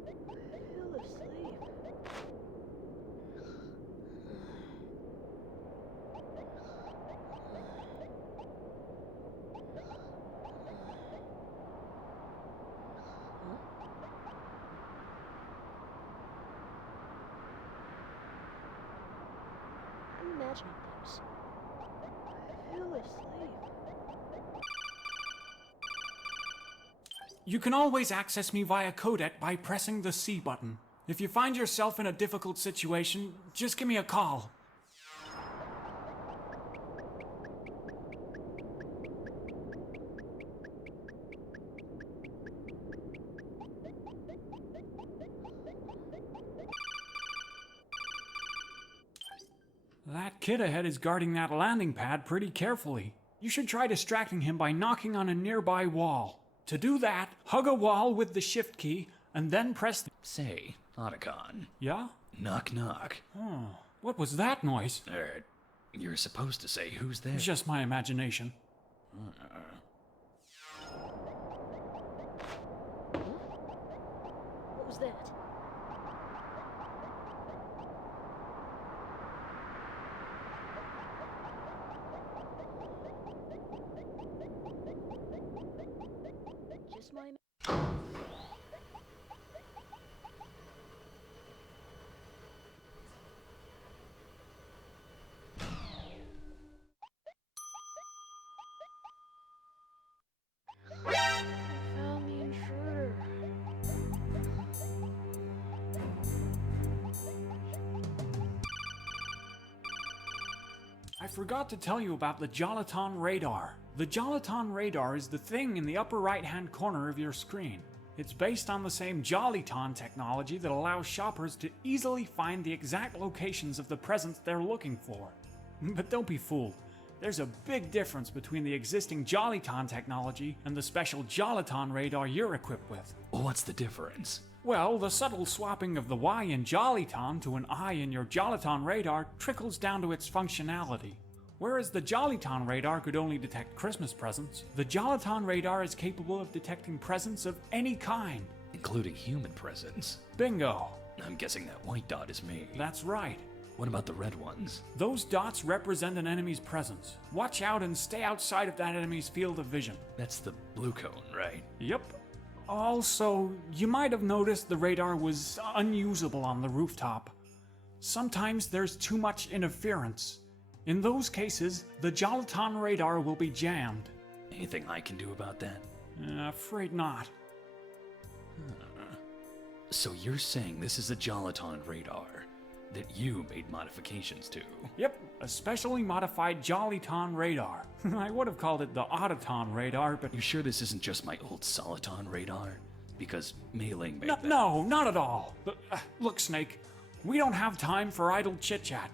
fell asleep. I'm imagining things. I fell asleep. You can always access me via codec by pressing the C button. If you find yourself in a difficult situation, just give me a call. That kid ahead is guarding that landing pad pretty carefully. You should try distracting him by knocking on a nearby wall. To do that, hug a wall with the shift key, and then press the... Say, Otacon. Yeah? Knock knock. Oh, what was that noise? You're supposed to say who's there. It's just my imagination. What was that? Just my... I found the intruder. I forgot to tell you about the Jolaton radar. The Jolaton radar is the thing in the upper right-hand corner of your screen. It's based on the same Joliton technology that allows shoppers to easily find the exact locations of the presents they're looking for. But don't be fooled. There's a big difference between the existing Joliton technology and the special Jolaton radar you're equipped with. What's the difference? Well, the subtle swapping of the Y in Joliton to an I in your Joliton radar trickles down to its functionality. Whereas the Joliton radar could only detect Christmas presents, the Joliton radar is capable of detecting presents of any kind. Including human presents. Bingo! I'm guessing that white dot is me. That's right. What about the red ones? Those dots represent an enemy's presence. Watch out and stay outside of that enemy's field of vision. That's the blue cone, right? Yep. Also, you might have noticed the radar was unusable on the rooftop. Sometimes there's too much interference. In those cases, the Jolaton radar will be jammed. Anything I can do about that? Afraid not. So you're saying this is a Jolaton radar that you made modifications to? Yep, a specially modified Joliton radar. I would have called it the Autoton radar, but... You sure this isn't just my old Soliton radar? Because Mei-Ling made that. No, not at all. Look, Snake, we don't have time for idle chit-chat.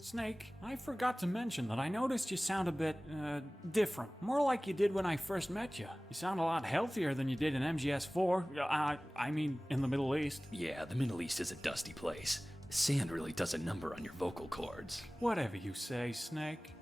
Snake, I forgot to mention that I noticed you sound a bit, different. More like you did when I first met you. You sound a lot healthier than you did in MGS4. I mean, in the Middle East. Yeah, the Middle East is a dusty place. Sand really does a number on your vocal cords. Whatever you say, Snake.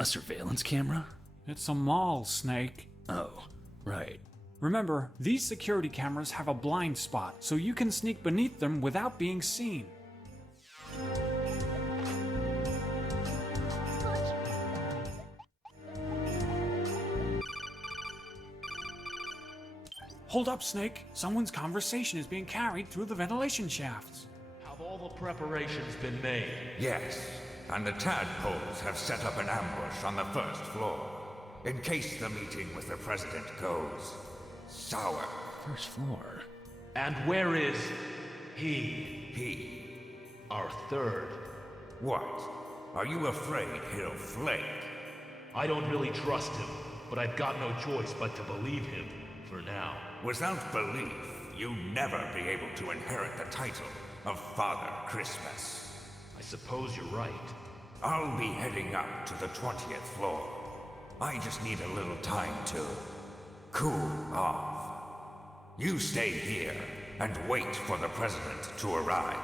A surveillance camera? It's a mall, Snake. Oh, right. Remember, these security cameras have a blind spot, so you can sneak beneath them without being seen. Hold up, Snake. Someone's conversation is being carried through the ventilation shafts. Have all the preparations been made? Yes, and the tadpoles have set up an ambush on the first floor, in case the meeting with the president goes sour. First floor. And where is he? He. Our third. What? Are you afraid he'll flake? I don't really trust him, but I've got no choice but to believe him, for now. Without belief, you'll never be able to inherit the title of Father Christmas. I suppose you're right. I'll be heading up to the 20th floor. I just need a little time to cool off. You stay here and wait for the president to arrive.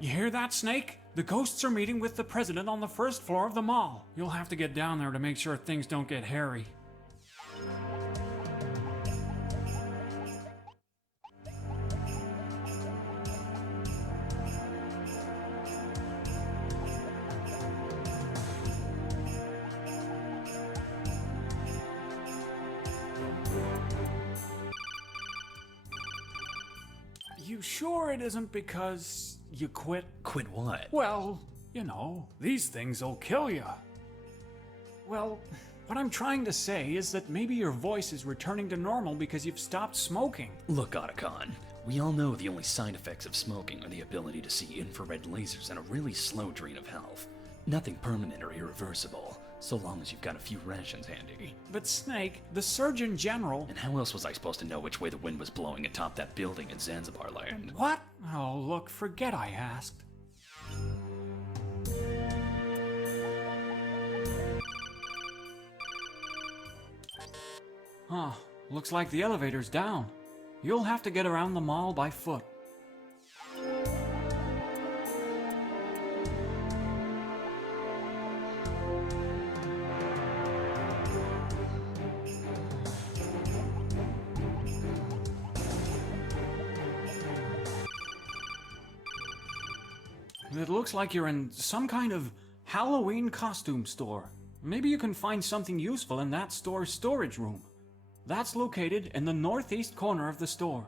You hear that, Snake? The ghosts are meeting with the president on the first floor of the mall. You'll have to get down there to make sure things don't get hairy. You sure it isn't because you quit? Quit what? Well, you know, these things'll kill you. Well, what I'm trying to say is that maybe your voice is returning to normal because you've stopped smoking. Look, Otacon, we all know the only side effects of smoking are the ability to see infrared lasers and a really slow drain of health. Nothing permanent or irreversible, so long as you've got a few rations handy. But Snake, the Surgeon General... And how else was I supposed to know which way the wind was blowing atop that building in Zanzibar land? What? Oh, look, forget I asked. Huh, looks like the elevator's down. You'll have to get around the mall by foot. It looks like you're in some kind of Halloween costume store. Maybe you can find something useful in that store's storage room. That's located in the northeast corner of the store.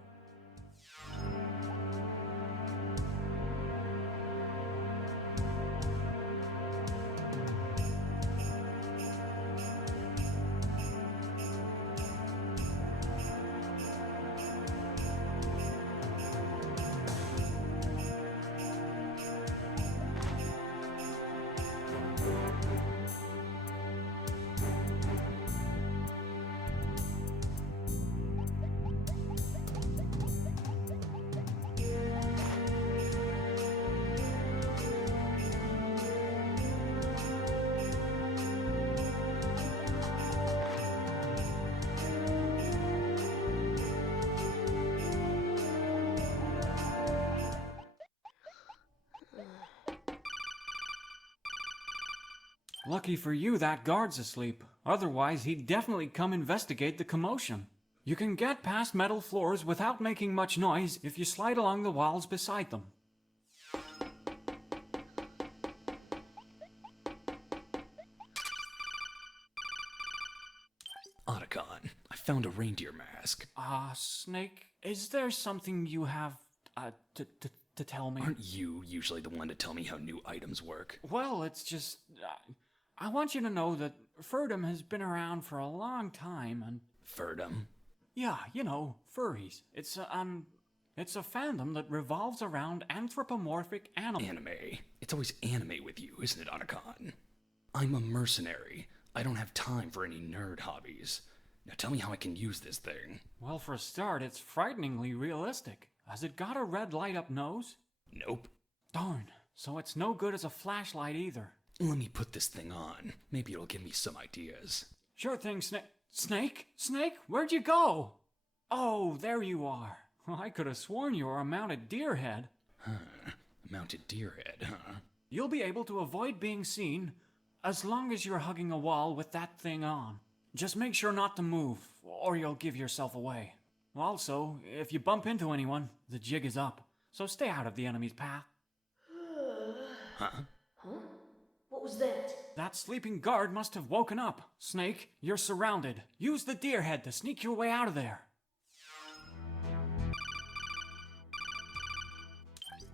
Lucky for you, that guard's asleep. Otherwise, he'd definitely come investigate the commotion. You can get past metal floors without making much noise if you slide along the walls beside them. Otacon, I found a reindeer mask. Snake, is there something you have, to tell me? Aren't you usually the one to tell me how new items work? Well, it's just... I want you to know that furdom has been around for a long time, and... Furdom? Yeah, you know, furries. It's a fandom that revolves around anthropomorphic animals. Anime. It's always anime with you, isn't it, Otacon? I'm a mercenary. I don't have time for any nerd hobbies. Now tell me how I can use this thing. Well, for a start, it's frighteningly realistic. Has it got a red light-up nose? Nope. Darn. So it's no good as a flashlight either. Let me put this thing on. Maybe it'll give me some ideas. Sure thing, Snake? Snake? Where'd you go? Oh, there you are. I could have sworn you were a mounted deer head. Huh. A mounted deer head, huh? You'll be able to avoid being seen as long as you're hugging a wall with that thing on. Just make sure not to move, or you'll give yourself away. Also, if you bump into anyone, the jig is up, so stay out of the enemy's path. Huh? What was that? That sleeping guard must have woken up. Snake, you're surrounded. Use the deer head to sneak your way out of there.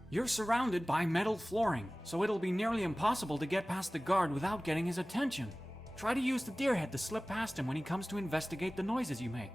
You're surrounded by metal flooring, so it'll be nearly impossible to get past the guard without getting his attention. Try to use the deer head to slip past him when he comes to investigate the noises you make.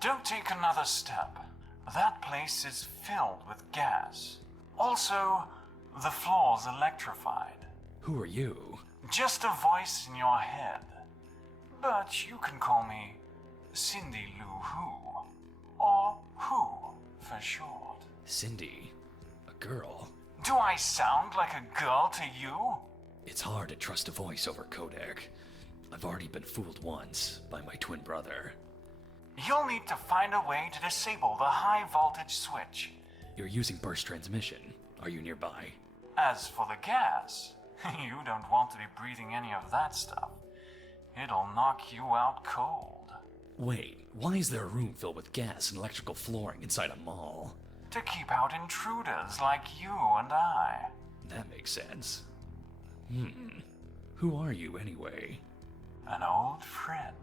Don't take another step. That place is filled with gas. Also, the floor's electrified. Who are you? Just a voice in your head. But you can call me Cindy Lou Who. Or Who, for short. Cindy? A girl? Do I sound like a girl to you? It's hard to trust a voice over codec. I've already been fooled once by my twin brother. You'll need to find a way to disable the high voltage switch. You're using burst transmission. Are you nearby? As for the gas, you don't want to be breathing any of that stuff. It'll knock you out cold. Wait, why is there a room filled with gas and electrical flooring inside a mall? To keep out intruders like you and I. That makes sense. Who are you anyway? An old friend.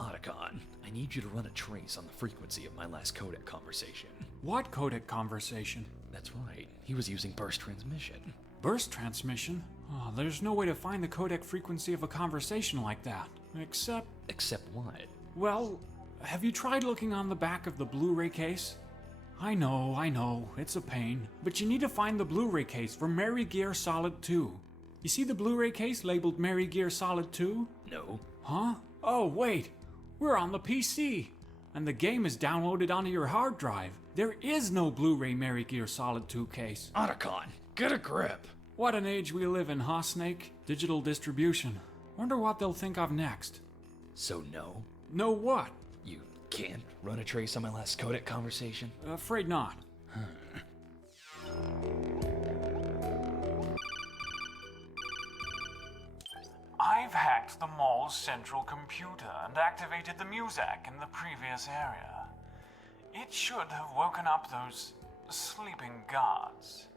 Otacon, I need you to run a trace on the frequency of my last codec conversation. What codec conversation? That's right, he was using burst transmission. Burst transmission? Oh, there's no way to find the codec frequency of a conversation like that. Except... Except what? Well, have you tried looking on the back of the Blu-ray case? I know, it's a pain, but you need to find the Blu-ray case for Mary Gear Solid 2. You see the Blu-ray case labeled Mary Gear Solid 2? No. Huh? Oh, wait. We're on the PC, and the game is downloaded onto your hard drive. There is no Blu-ray Mary Gear Solid 2 case. Otacon, get a grip! What an age we live in, huh, Snake? Digital distribution. Wonder what they'll think of next. So no? No what? You can't run a trace on my last codec conversation? Afraid not. the mall's central computer and activated the Muzak in the previous area. It should have woken up those sleeping guards.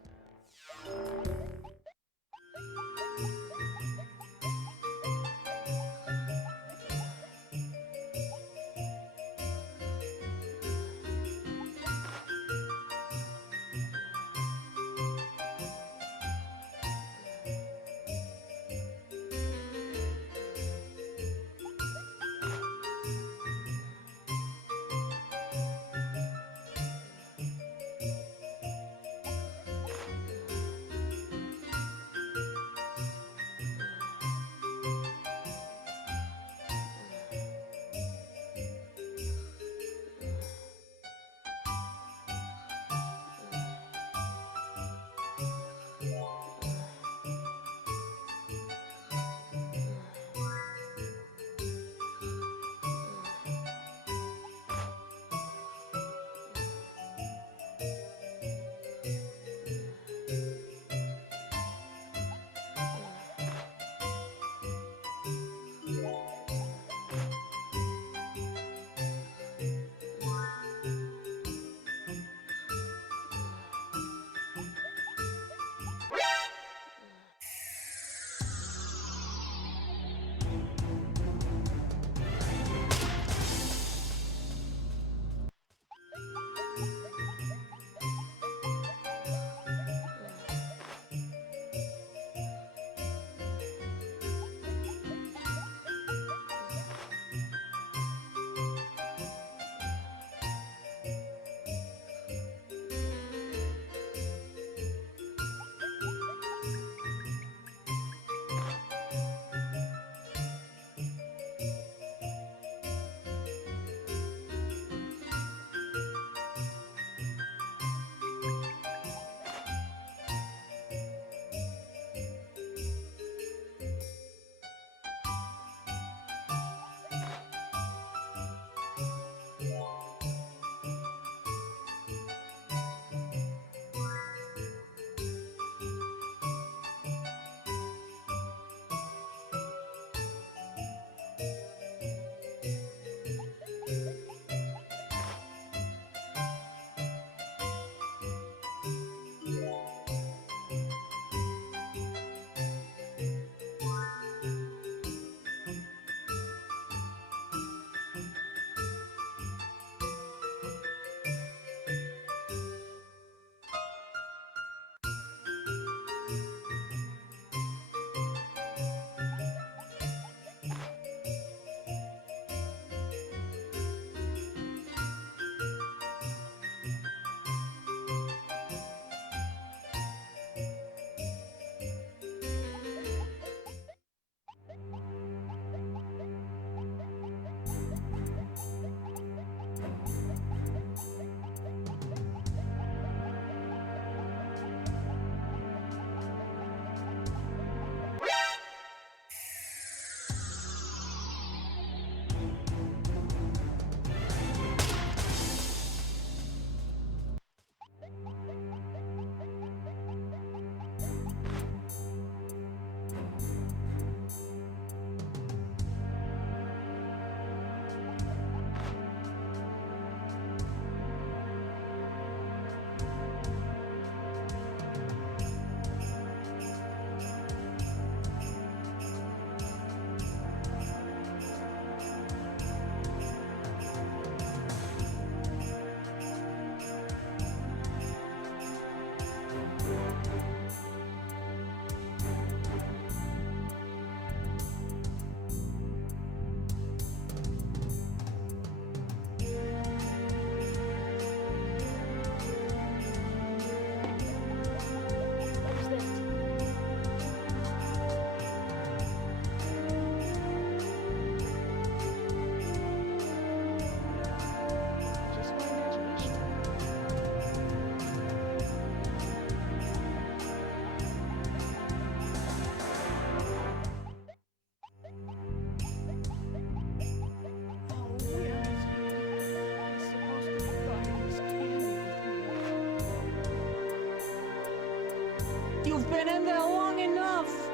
You've been in there long enough.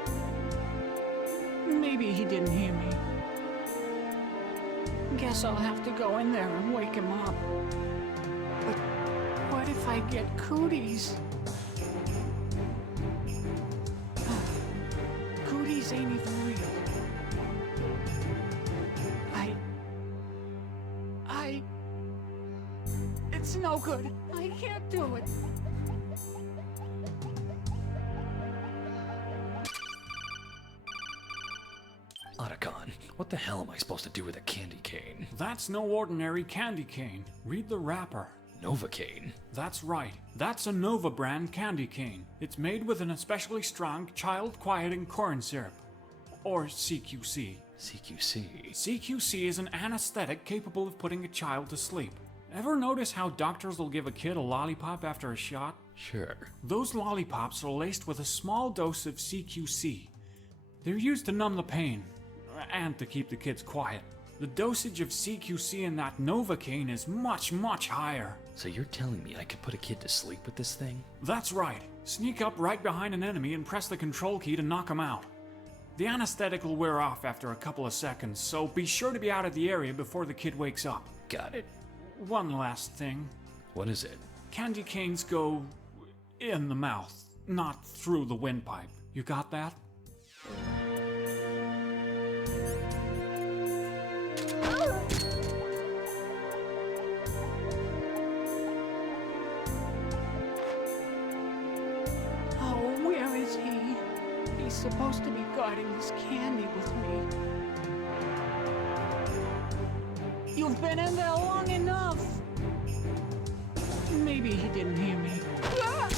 Maybe he didn't hear me. Guess I'll have to go in there and wake him up. But what if I get cooties? Cooties ain't even real. It's no good. I can't do it. Otacon, what the hell am I supposed to do with a candy cane? That's no ordinary candy cane. Read the wrapper. Novocaine? That's right. That's a Nova brand candy cane. It's made with an especially strong child-quieting corn syrup. Or CQC. CQC? CQC is an anesthetic capable of putting a child to sleep. Ever notice how doctors will give a kid a lollipop after a shot? Sure. Those lollipops are laced with a small dose of CQC. They're used to numb the pain, and to keep the kids quiet. The dosage of CQC in that Novocaine is much, much higher. So you're telling me I could put a kid to sleep with this thing? That's right. Sneak up right behind an enemy and press the control key to knock him out. The anesthetic will wear off after a couple of seconds, so be sure to be out of the area before the kid wakes up. Got it. One last thing. What is it? Candy canes go in the mouth, not through the windpipe. You got that? Oh, where is he? He's supposed to be guarding this candy with me. You've been in there long enough. Maybe he didn't hear me. Ah!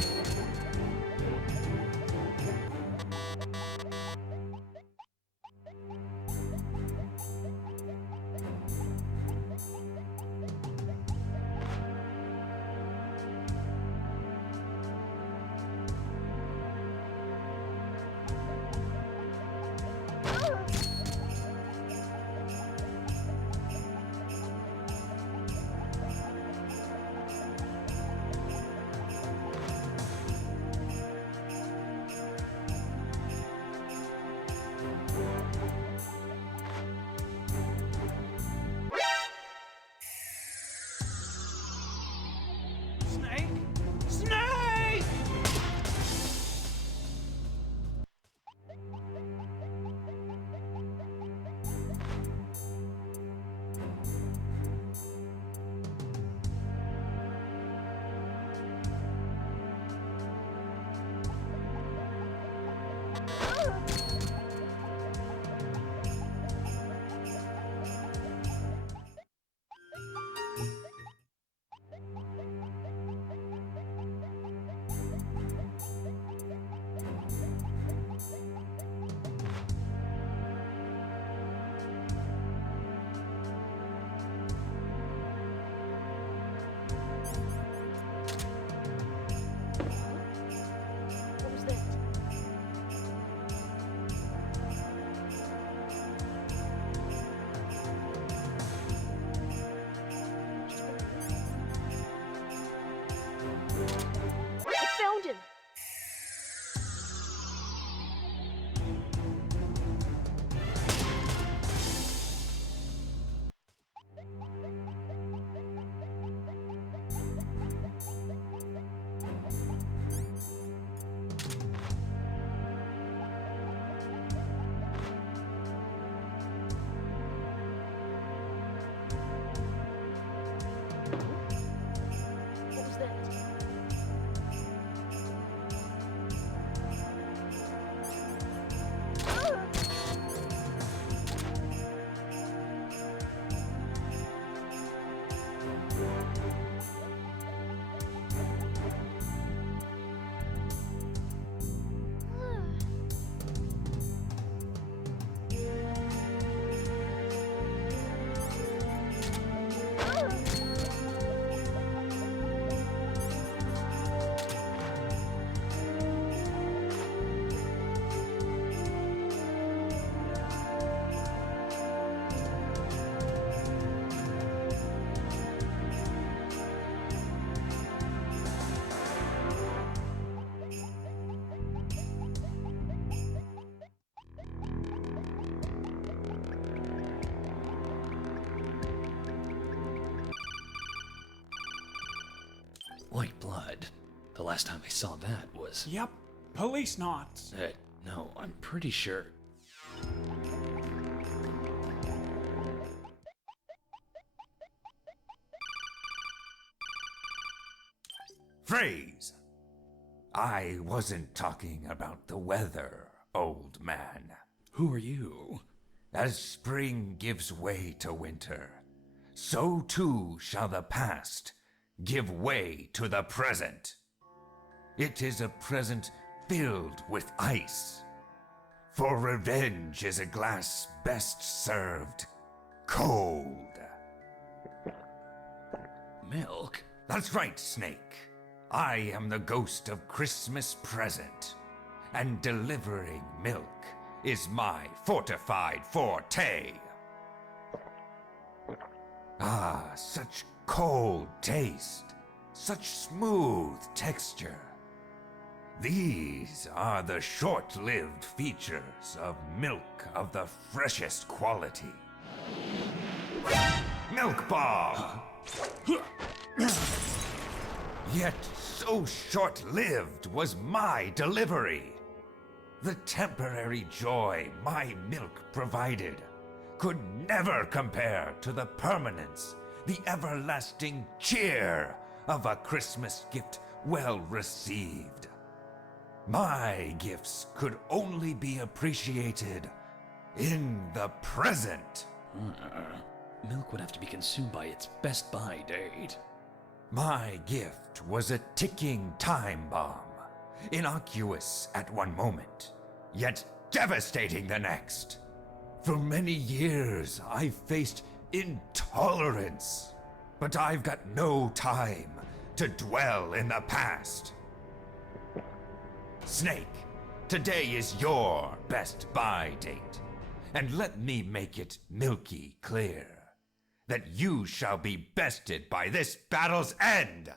Snake? Snake! What was that? White blood. The last time I saw that was... Yep, police knots. No, I'm pretty sure... Phrase! I wasn't talking about the weather, old man. Who are you? As spring gives way to winter, so too shall the past give way to the present. It is a present filled with ice. For revenge is a glass best served cold. Milk? That's right, Snake. I am the ghost of Christmas present, and delivering milk is my fortified forte. Ah, such cold taste, such smooth texture. These are the short-lived features of milk of the freshest quality. Milk bomb! Yet so short-lived was my delivery. The temporary joy my milk provided could never compare to the permanence, the everlasting cheer of a Christmas gift well received. My gifts could only be appreciated in the present. Milk would have to be consumed by its best by date. My gift was a ticking time bomb, innocuous at one moment, yet devastating the next. For many years I faced intolerance, but I've got no time to dwell in the past. Snake, today is your best by date, and let me make it milky clear that you shall be bested by this battle's end!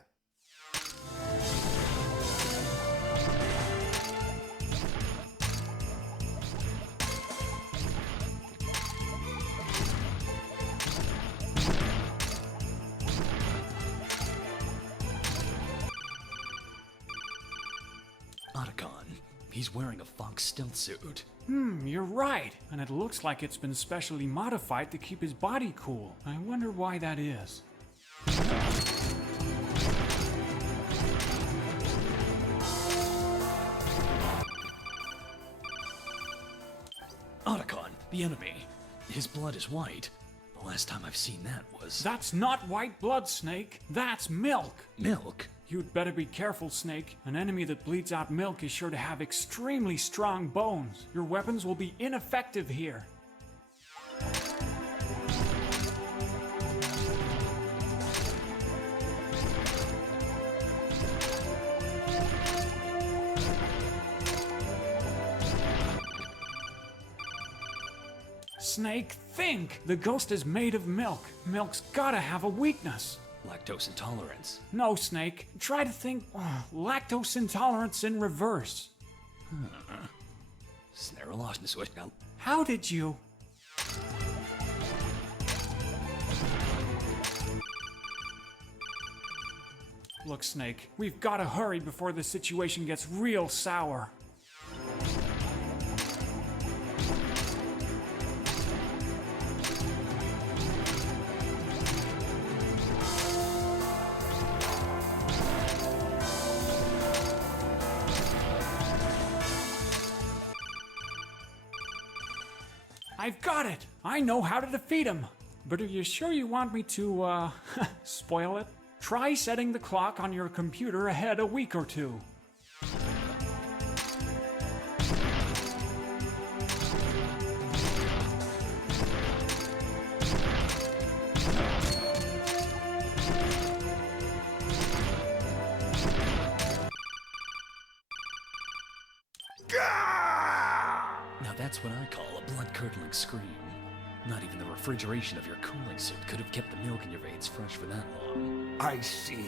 Otacon. He's wearing a fox stealth suit. You're right, and it looks like it's been specially modified to keep his body cool. I wonder why that is. Otacon, the enemy. His blood is white. The last time I've seen that was... That's not white blood, Snake. That's milk. Milk? You'd better be careful, Snake. An enemy that bleeds out milk is sure to have extremely strong bones. Your weapons will be ineffective here. Snake, think! The ghost is made of milk. Milk's gotta have a weakness. Lactose intolerance. No, Snake. Try to think lactose intolerance in reverse. How did you? Look, Snake, we've got to hurry before the situation gets real sour. I've got it! I know how to defeat him! But are you sure you want me to, spoil it? Try setting the clock on your computer ahead a week or two. Now that's what I call a blood-curdling scream. Not even the refrigeration of your cooling suit could have kept the milk in your veins fresh for that long. I see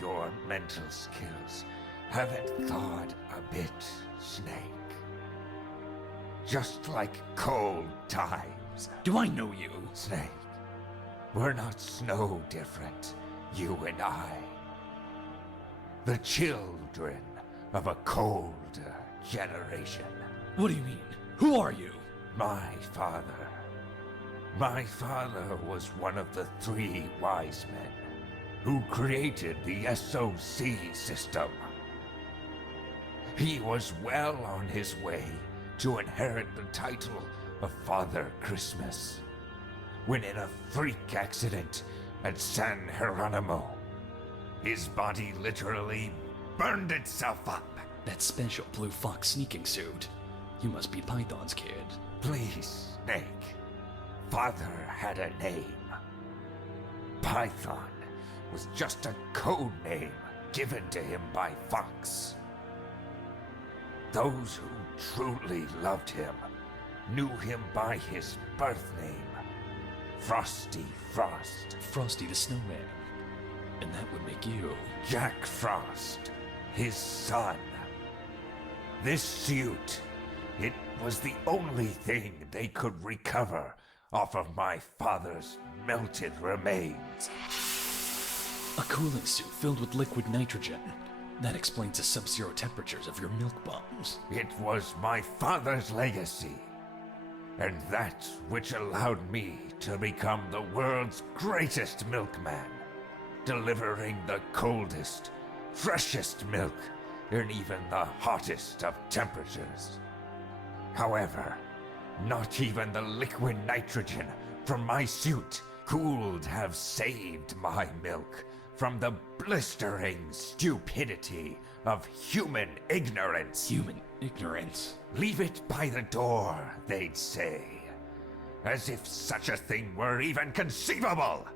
your mental skills haven't thawed a bit, Snake. Just like cold times. Do I know you? Snake, we're not snow different, you and I. The children of a cold generation. What do you mean? Who are you? My father. My father was one of the 3 wise men who created the SOC system. He was well on his way to inherit the title of Father Christmas, when in a freak accident at San Geronimo, his body literally burned itself up. That special blue fox sneaking suit. You must be Python's kid. Please, Snake. Father had a name. Python was just a code name given to him by Fox. Those who truly loved him knew him by his birth name, Frosty Frost. Frosty the Snowman. And that would make you... Jack Frost, his son. This suit, it was the only thing they could recover off of my father's melted remains. A cooling suit filled with liquid nitrogen. That explains the sub-zero temperatures of your milk bombs. It was my father's legacy, and that which allowed me to become the world's greatest milkman, delivering the coldest, freshest milk in even the hottest of temperatures. However, not even the liquid nitrogen from my suit could have saved my milk from the blistering stupidity of human ignorance. Human ignorance? Leave it by the door, they'd say. As if such a thing were even conceivable.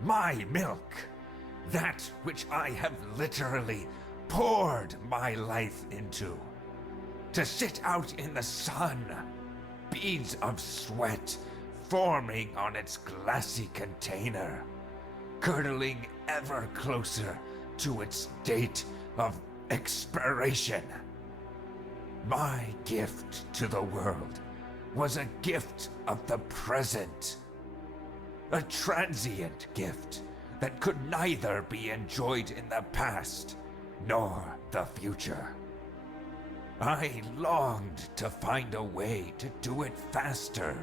My milk, that which I have literally poured my life into, to sit out in the sun, beads of sweat forming on its glassy container, curdling ever closer to its date of expiration. My gift to the world was a gift of the present, a transient gift that could neither be enjoyed in the past nor the future. I longed to find a way to do it faster,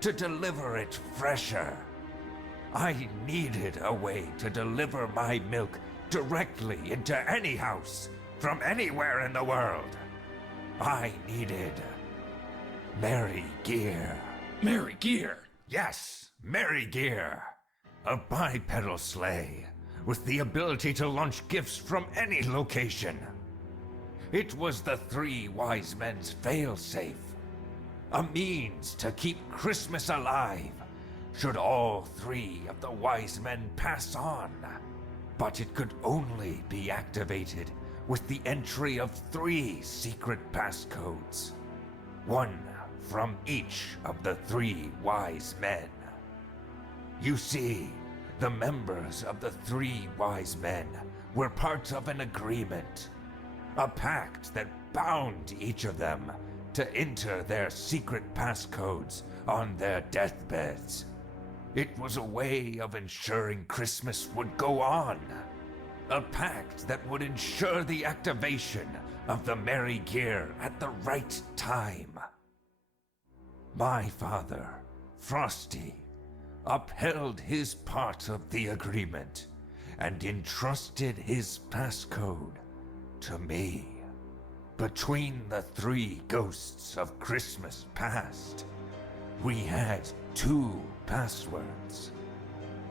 to deliver it fresher. I needed a way to deliver my milk directly into any house from anywhere in the world. I needed Merry Gear. Merry Gear? Yes, Merry Gear. A bipedal sleigh with the ability to launch gifts from any location. It was the 3 wise men's failsafe, a means to keep Christmas alive should all 3 of the wise men pass on. But it could only be activated with the entry of 3 secret passcodes, one from each of the 3 wise men. You see, the members of the 3 wise men were part of an agreement, a pact that bound each of them to enter their secret passcodes on their deathbeds. It was a way of ensuring Christmas would go on, a pact that would ensure the activation of the Merry Gear at the right time. My father, Frosty, upheld his part of the agreement and entrusted his passcode to me. Between the 3 ghosts of Christmas past, we had 2 passwords.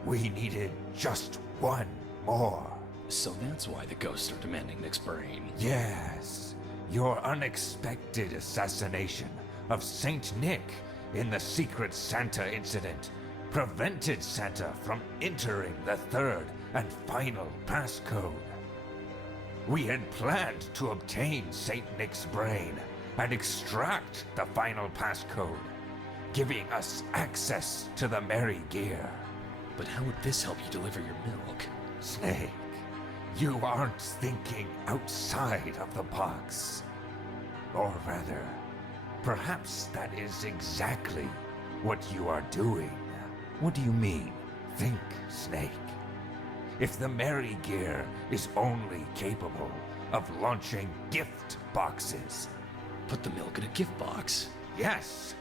We needed just one more. So that's why the ghosts are demanding Nick's brain. Yes, your unexpected assassination of Saint Nick in the Secret Santa incident prevented Santa from entering the 3rd and final passcode. We had planned to obtain Saint Nick's brain and extract the final passcode, giving us access to the Merry Gear. But how would this help you deliver your milk? Snake, you aren't thinking outside of the box. Or rather, perhaps that is exactly what you are doing. What do you mean, think, Snake? if the Merry Gear is only capable of launching gift boxes? Put the milk in a gift box. Yes,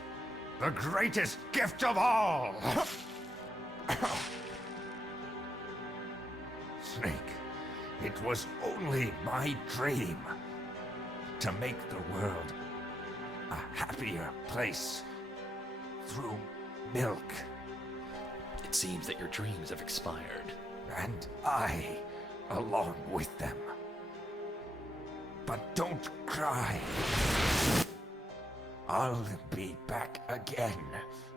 the greatest gift of all! Snake, it was only my dream to make the world a happier place through milk. It seems that your dreams have expired. And I, along with them. But don't cry. I'll be back again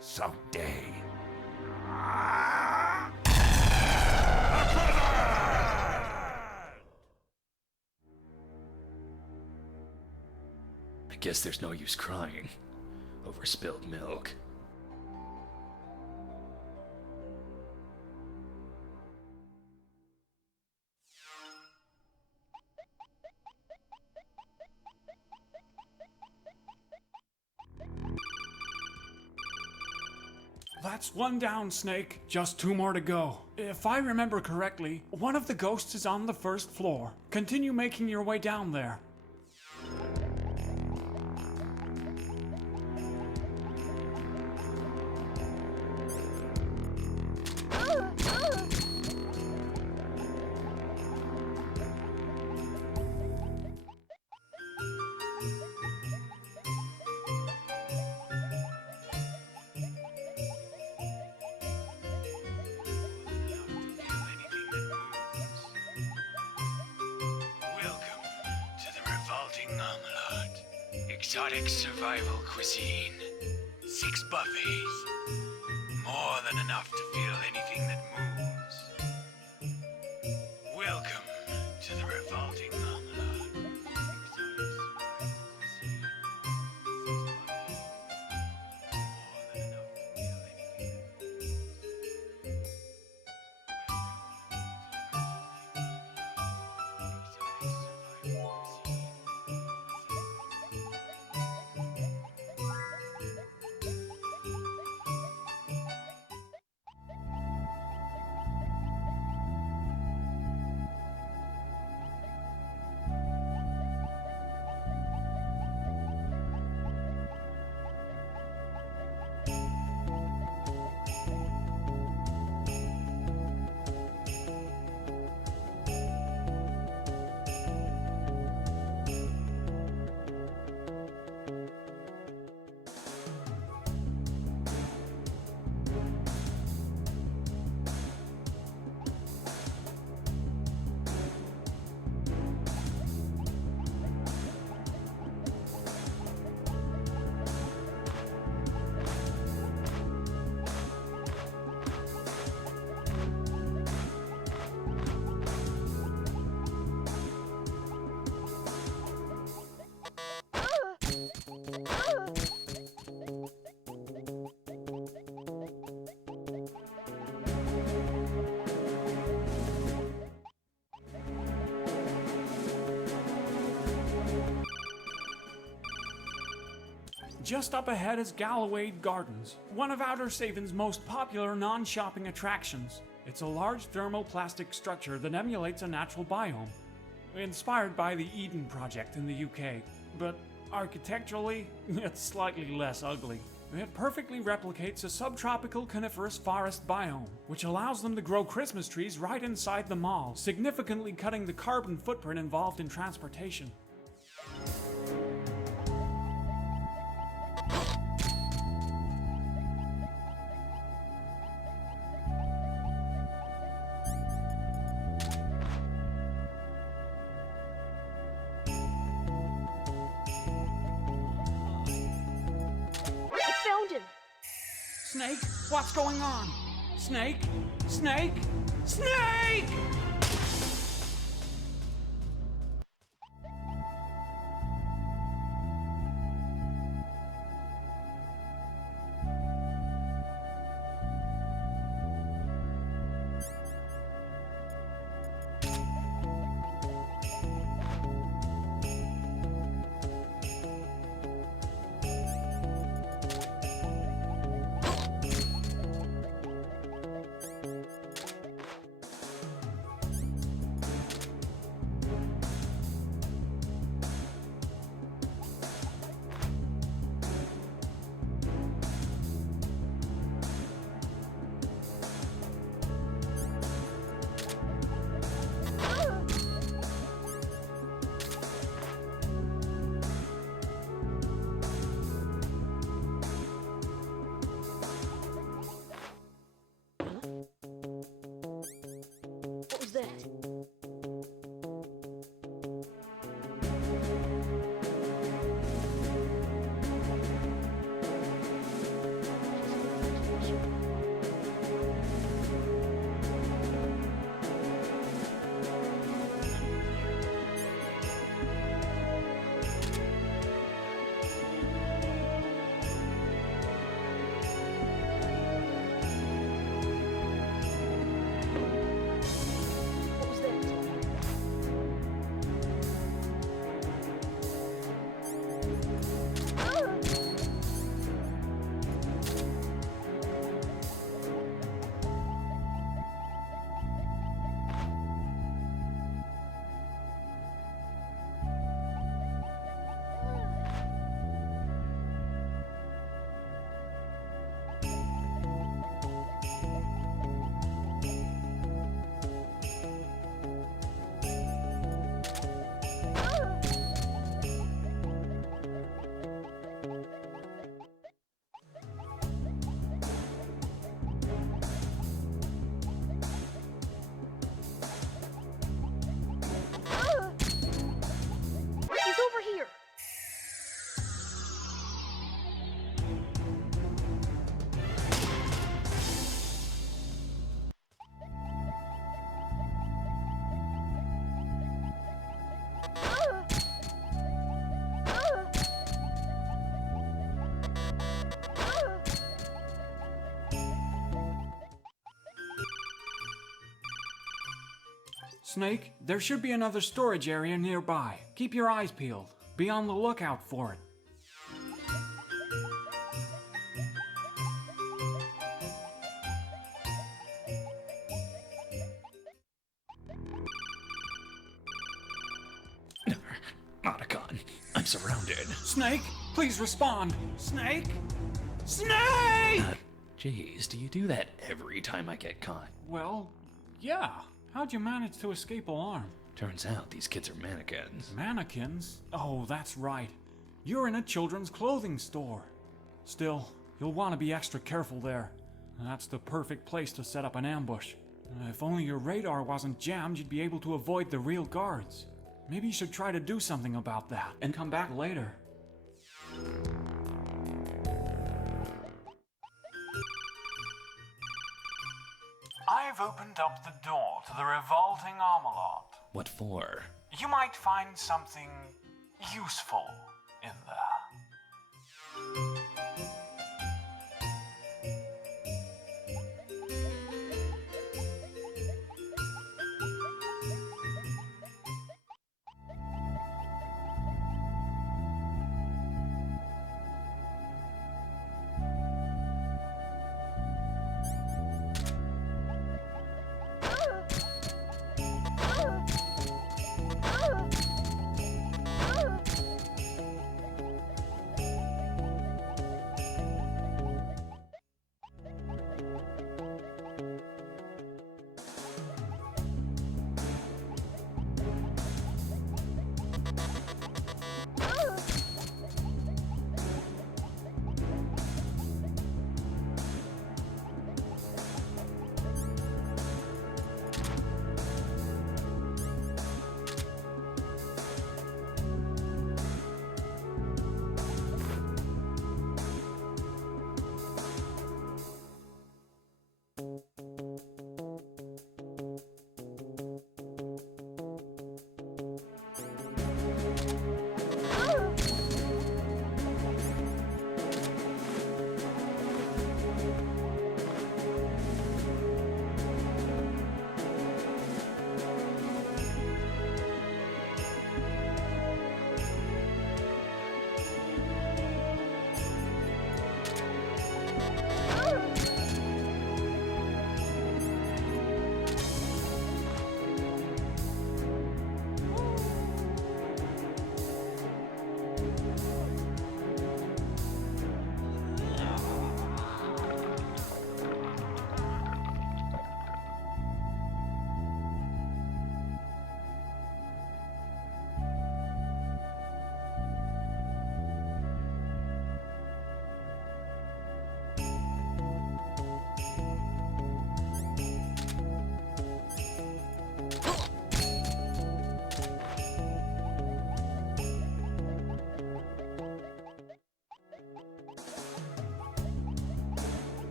someday. I guess there's no use crying over spilled milk. That's one down, Snake. Just 2 more to go. If I remember correctly, one of the ghosts is on the first floor. Continue making your way down there. Welcome to the revolting omelette. Exotic survival cuisine. 6 buffets. More than enough to feel anything that moves. Welcome to the revolting omelette. Just up ahead is Galloway Gardens, one of Outer Saven's most popular non-shopping attractions. It's a large thermoplastic structure that emulates a natural biome, inspired by the Eden Project in the UK, but architecturally, it's slightly less ugly. It perfectly replicates a subtropical coniferous forest biome, which allows them to grow Christmas trees right inside the mall, significantly cutting the carbon footprint involved in transportation. Snake, what's going on? Snake? Snake? Snake! Snake, there should be another storage area nearby. Keep your eyes peeled. Be on the lookout for it. Otacon, I'm surrounded. Snake, please respond. Snake? Snake! Jeez, do you do that every time I get caught? Well, yeah. How'd you manage to escape alarm? Turns out these kids are mannequins. Mannequins? Oh, that's right. You're in a children's clothing store. Still, you'll want to be extra careful there. That's the perfect place to set up an ambush. If only your radar wasn't jammed, you'd be able to avoid the real guards. Maybe you should try to do something about that and come back later. I've opened up the door to the revolting Armalot. What for? You might find something useful in there.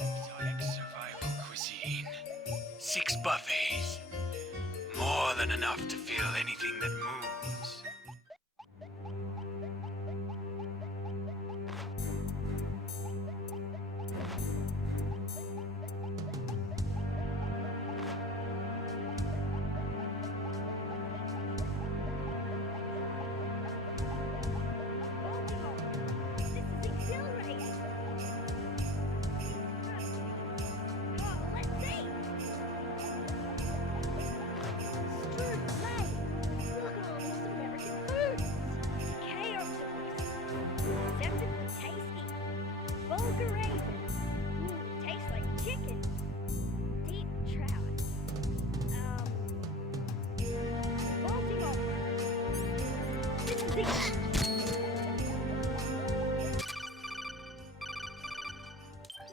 Exotic survival cuisine. 6 buffets. More than enough to feel anything that moves.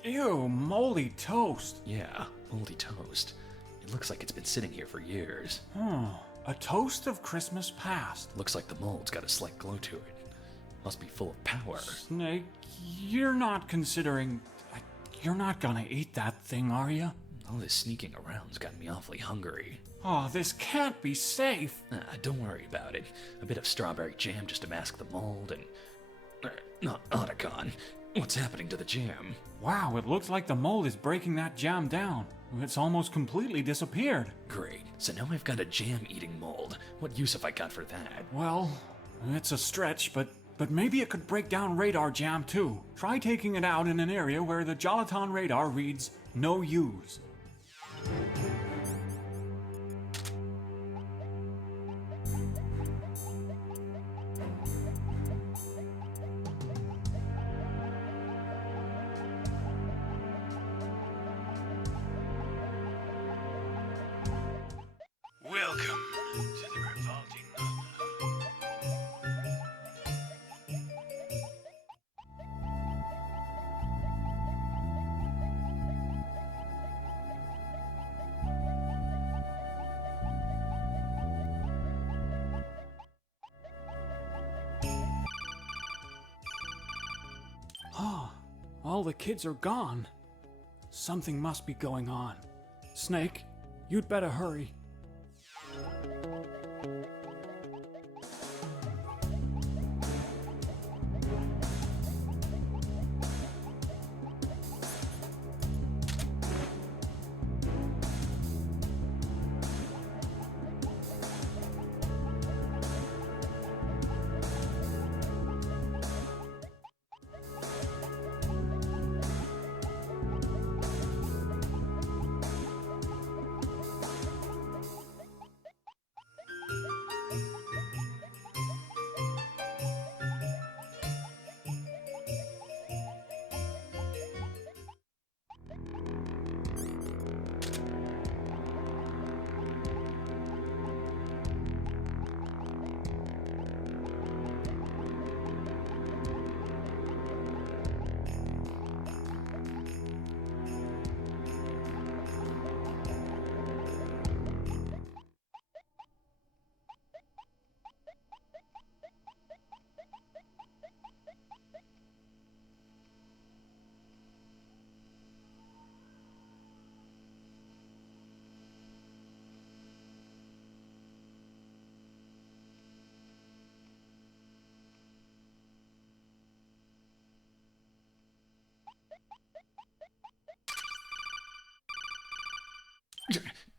Ew, moldy toast. Yeah, moldy toast. It looks like it's been sitting here for years. A toast of Christmas past. Looks like the mold's got a slight glow to it. Must be full of power. Snake, you're not considering... You're not gonna eat that thing, are you? All this sneaking around's got me awfully hungry. Oh, this can't be safe. Don't worry about it. A bit of strawberry jam just to mask the mold and... Otacon, what's happening to the jam? Wow, it looks like the mold is breaking that jam down. It's almost completely disappeared. Great, so now I've got a jam-eating mold. What use have I got for that? Well, it's a stretch, but maybe it could break down radar jam too. Try taking it out in an area where the Jolaton radar reads no use. Welcome to the revolting Marmalade. All the kids are gone. Something must be going on. Snake, you'd better hurry.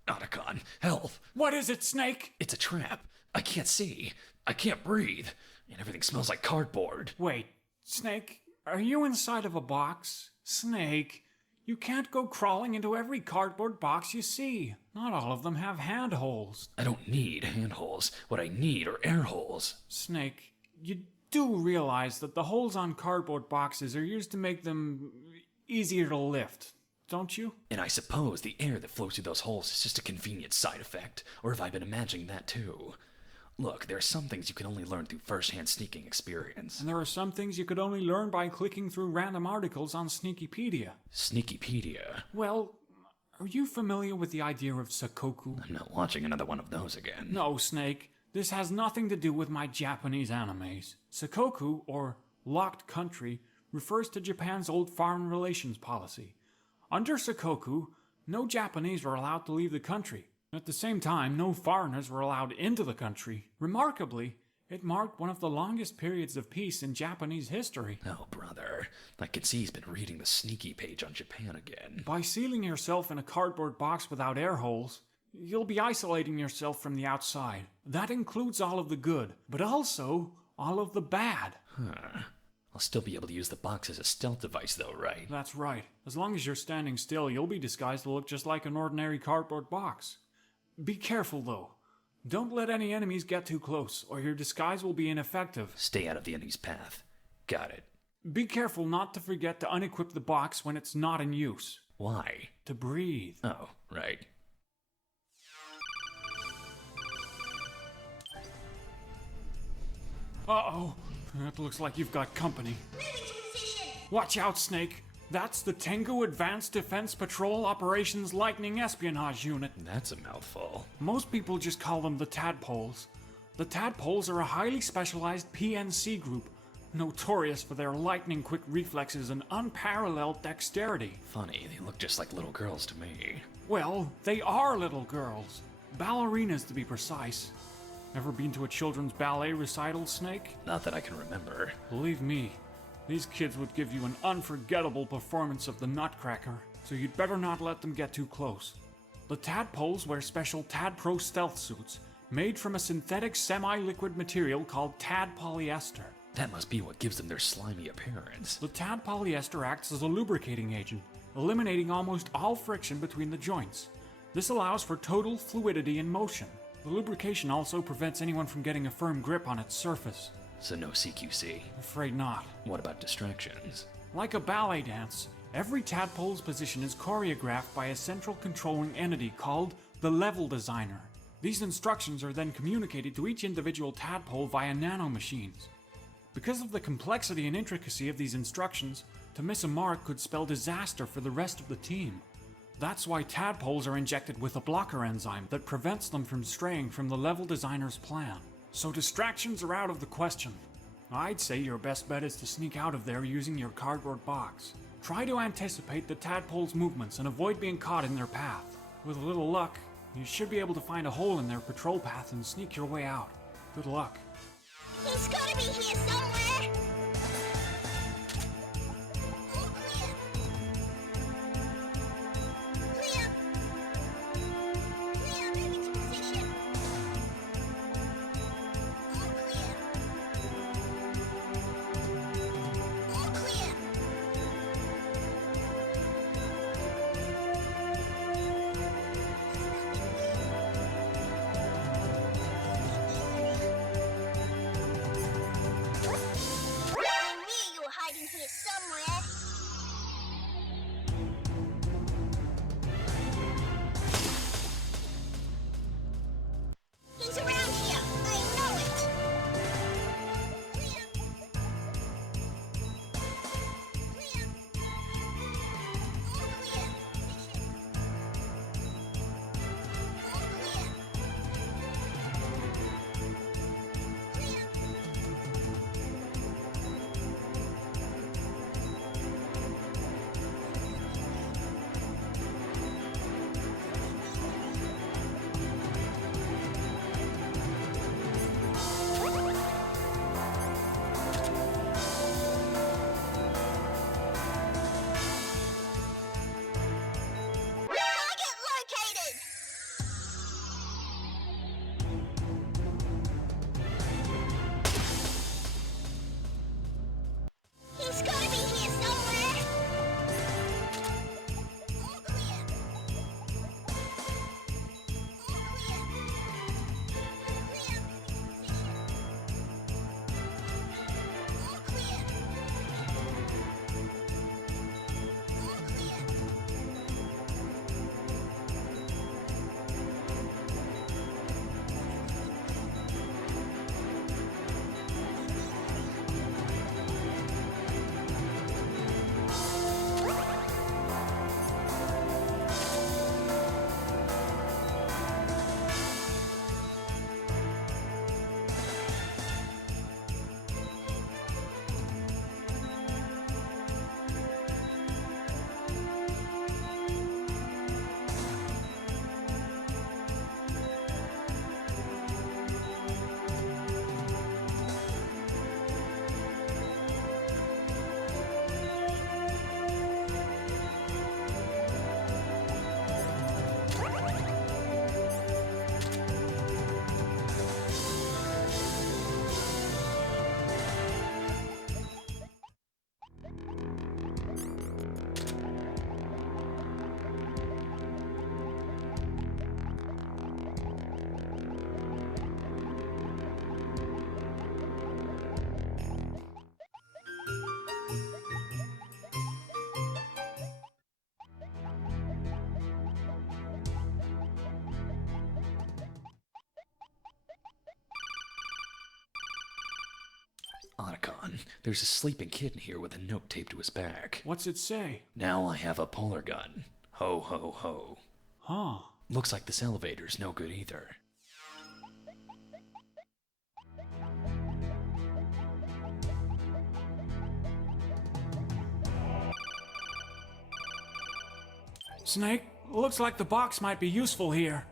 Otacon, help! What is it, Snake? It's a trap. I can't see. I can't breathe. And everything smells like cardboard. Wait, Snake, are you inside of a box? Snake, you can't go crawling into every cardboard box you see. Not all of them have handholds. I don't need handholds. What I need are air holes. Snake, you do realize that the holes on cardboard boxes are used to make them easier to lift, don't you? And I suppose the air that flows through those holes is just a convenient side effect. Or have I been imagining that too? Look, there are some things you can only learn through first-hand sneaking experience. And there are some things you could only learn by clicking through random articles on Sneakypedia. Sneakypedia? Well, are you familiar with the idea of Sakoku? I'm not watching another one of those again. No, Snake. This has nothing to do with my Japanese animes. Sakoku, or locked country, refers to Japan's old foreign relations policy. Under Sakoku, no Japanese were allowed to leave the country. At the same time, no foreigners were allowed into the country. Remarkably, it marked one of the longest periods of peace in Japanese history. Oh, brother. I can see he's been reading the sneaky page on Japan again. By sealing yourself in a cardboard box without air holes, you'll be isolating yourself from the outside. That includes all of the good, but also all of the bad. Huh. I'll still be able to use the box as a stealth device though, right? That's right. As long as you're standing still, you'll be disguised to look just like an ordinary cardboard box. Be careful, though. Don't let any enemies get too close, or your disguise will be ineffective. Stay out of the enemy's path. Got it. Be careful not to forget to unequip the box when it's not in use. Why? To breathe. Oh, right. Uh-oh. It looks like you've got company. Watch out, Snake. That's the Tengu Advanced Defense Patrol Operations Lightning Espionage Unit. That's a mouthful. Most people just call them the Tadpoles. The Tadpoles are a highly specialized PNC group, notorious for their lightning-quick reflexes and unparalleled dexterity. Funny, they look just like little girls to me. Well, they are little girls. Ballerinas, to be precise. Ever been to a children's ballet recital, Snake? Not that I can remember. Believe me, these kids would give you an unforgettable performance of the Nutcracker, so you'd better not let them get too close. The Tadpoles wear special Tadpro stealth suits, made from a synthetic semi-liquid material called Tad polyester. That must be what gives them their slimy appearance. The Tad polyester acts as a lubricating agent, eliminating almost all friction between the joints. This allows for total fluidity in motion. The lubrication also prevents anyone from getting a firm grip on its surface. So no CQC. Afraid not. What about distractions? Like a ballet dance, every tadpole's position is choreographed by a central controlling entity called the level designer. These instructions are then communicated to each individual tadpole via nanomachines. Because of the complexity and intricacy of these instructions, to miss a mark could spell disaster for the rest of the team. That's why tadpoles are injected with a blocker enzyme that prevents them from straying from the level designer's plan. So distractions are out of the question. I'd say your best bet is to sneak out of there using your cardboard box. Try to anticipate the tadpoles' movements and avoid being caught in their path. With a little luck, you should be able to find a hole in their patrol path and sneak your way out. Good luck. He's gotta be here somewhere! All clear! Clear! Clear, moving to position! All clear! All clear! Otacon, there's a sleeping kid in here with a note taped to his back. What's it say? Now I have a polar gun. Ho ho ho. Huh. Looks like this elevator's no good either. Snake, looks like the box might be useful here.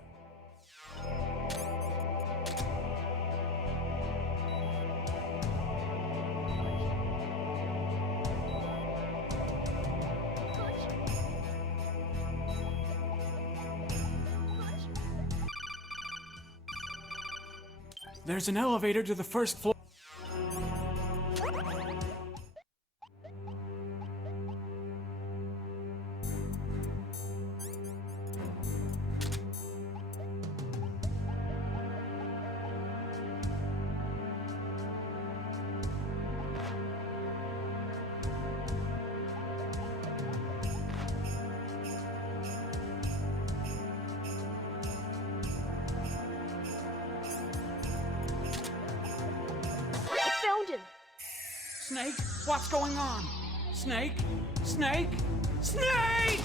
There's an elevator to the first floor. Found him! Snake, what's going on? Snake? Snake? Snake!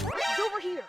He's over here!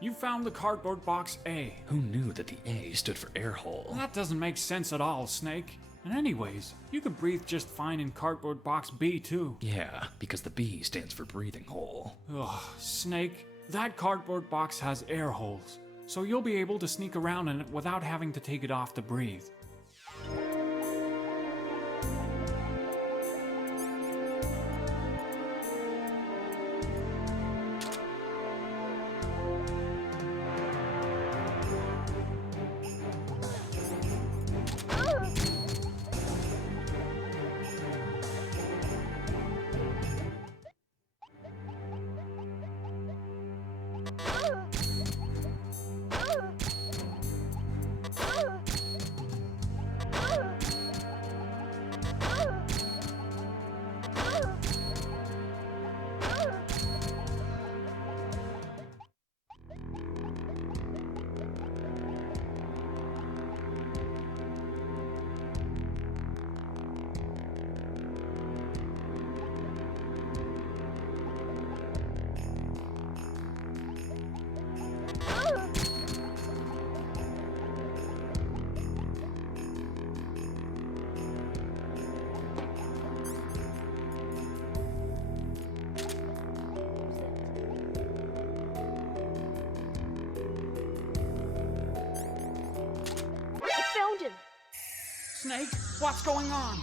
You found the cardboard box A. Who knew that the A stood for air hole? That doesn't make sense at all, Snake. And anyways, you could breathe just fine in cardboard box B too. Yeah, because the B stands for breathing hole. Ugh, Snake, that cardboard box has air holes, so you'll be able to sneak around in it without having to take it off to breathe. Snake, what's going on?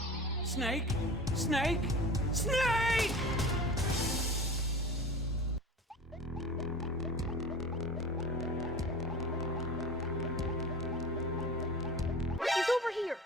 Snake? Snake? Snake! He's over here!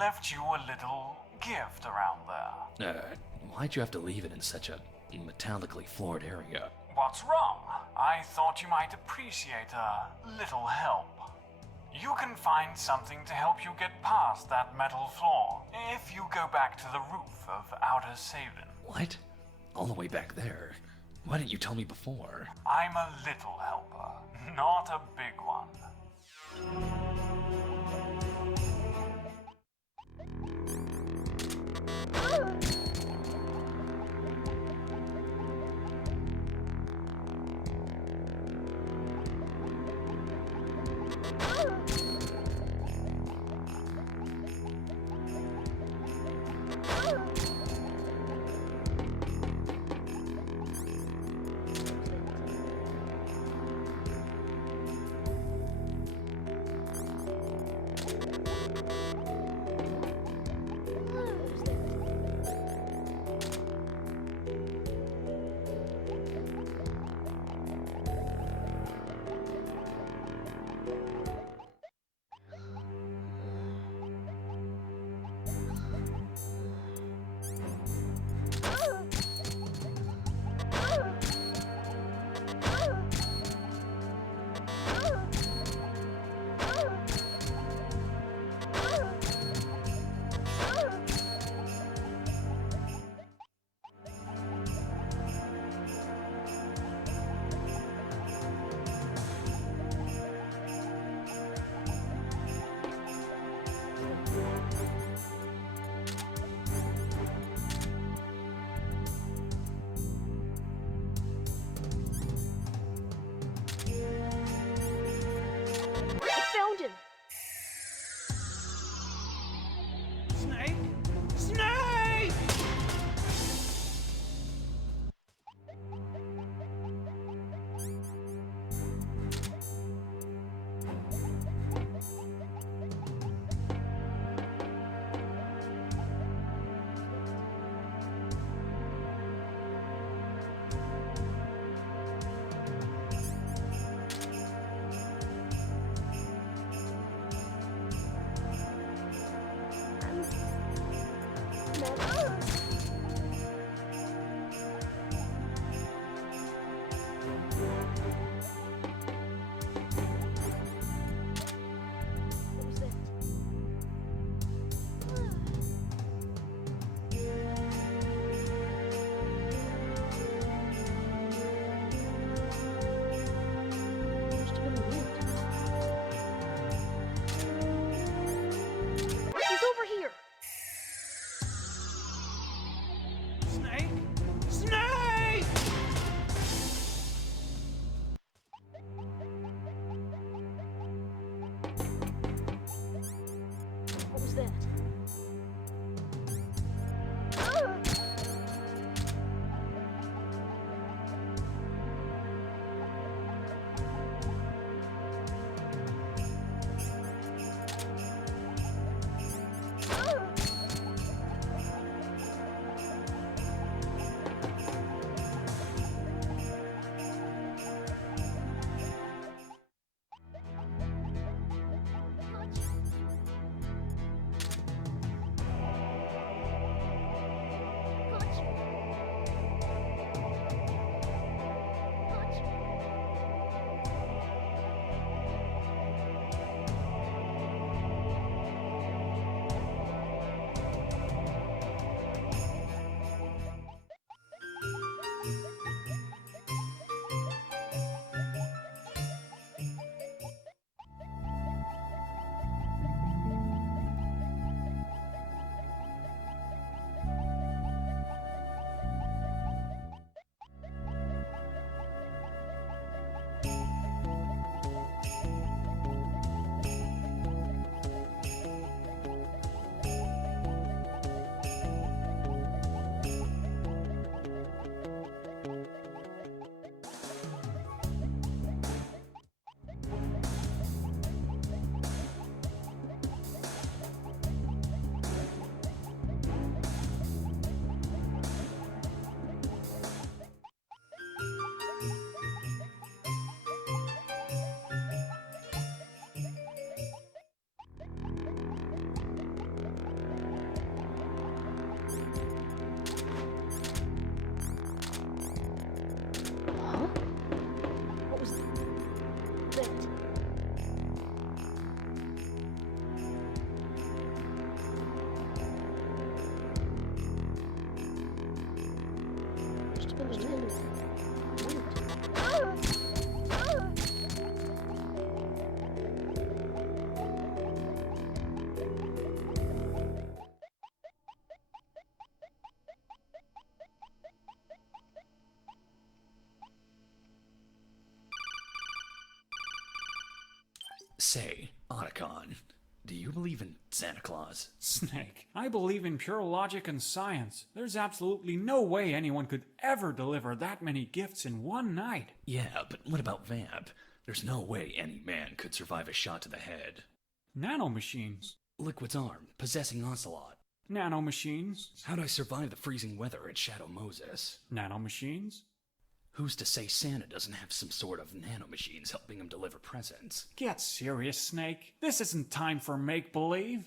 left you a little gift around there. Why'd you have to leave it in such a metallically floored area? What's wrong? I thought you might appreciate a little help. You can find something to help you get past that metal floor if you go back to the roof of Outer Saban. What? All the way back there? Why didn't you tell me before? I'm a little helper, not a big one. Just gonna end. Say, Otacon, do you believe in Santa Claus? Snake, I believe in pure logic and science. There's absolutely no way anyone could ever deliver that many gifts in one night. Yeah, but what about Vamp? There's no way any man could survive a shot to the head. Nanomachines. Liquid's arm, possessing Ocelot. Nanomachines. How'd I survive the freezing weather at Shadow Moses? Nanomachines. Who's to say Santa doesn't have some sort of nanomachines helping him deliver presents? Get serious, Snake. This isn't time for make-believe.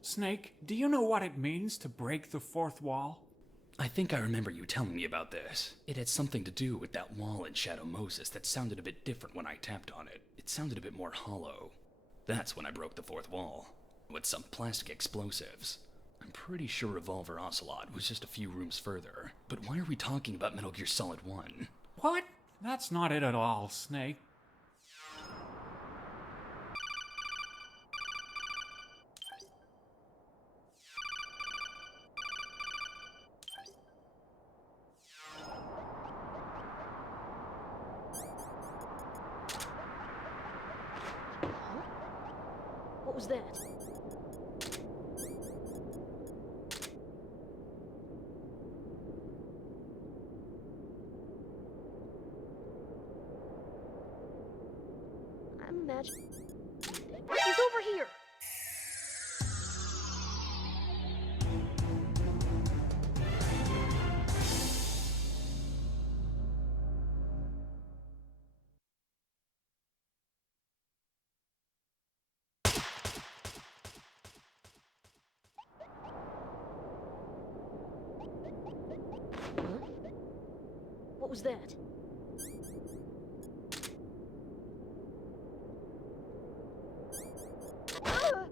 Snake, do you know what it means to break the fourth wall? I think I remember you telling me about this. It had something to do with that wall in Shadow Moses that sounded a bit different when I tapped on it. It sounded a bit more hollow. That's when I broke the fourth wall, with some plastic explosives. I'm pretty sure Revolver Ocelot was just a few rooms further. But why are we talking about Metal Gear Solid 1? What? That's not it at all, Snake. What was that? I'm imagining. He's over here! Huh? What was that? Ah!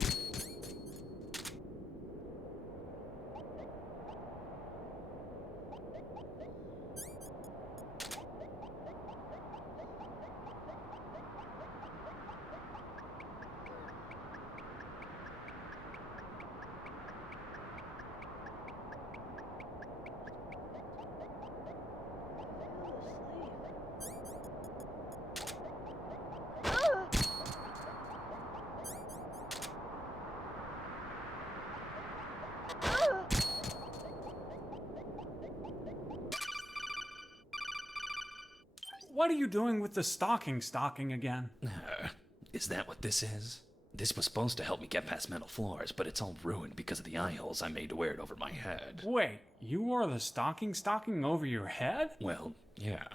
What are you doing with the stocking again? Is that what this is? This was supposed to help me get past metal floors, but it's all ruined because of the eye holes I made to wear it over my head. Wait, you wore the stocking over your head? Well, yeah.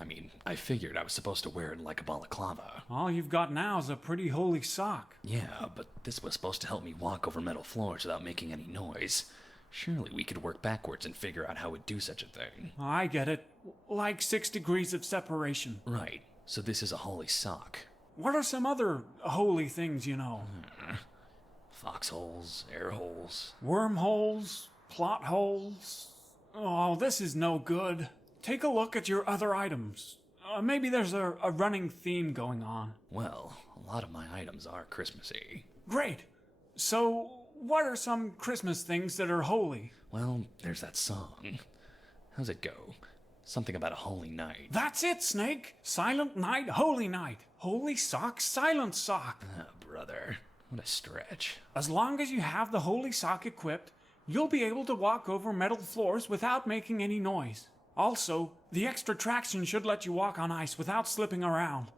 I mean, I figured I was supposed to wear it like a balaclava. All you've got now is a pretty holy sock. Yeah, but this was supposed to help me walk over metal floors without making any noise. Surely we could work backwards and figure out how we'd do such a thing. I get it. Like 6 degrees of separation. Right, so this is a holy sock. What are some other holy things you know? Foxholes, air holes. Wormholes? Plot holes? Oh, this is no good. Take a look at your other items. Maybe there's a running theme going on. Well, a lot of my items are Christmassy. Great. So, what are some Christmas things that are holy? Well, there's that song. How's it go? Something about a holy night. That's it, Snake. Silent night, holy night. Holy sock, silent sock. Ah, brother. What a stretch. As long as you have the holy sock equipped, you'll be able to walk over metal floors without making any noise. Also, the extra traction should let you walk on ice without slipping around.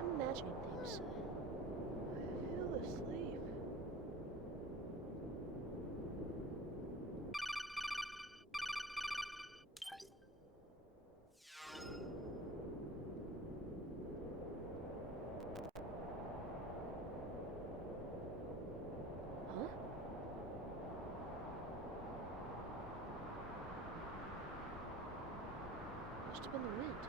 I'm imagining things. I feel asleep. Huh? Must have been the wind.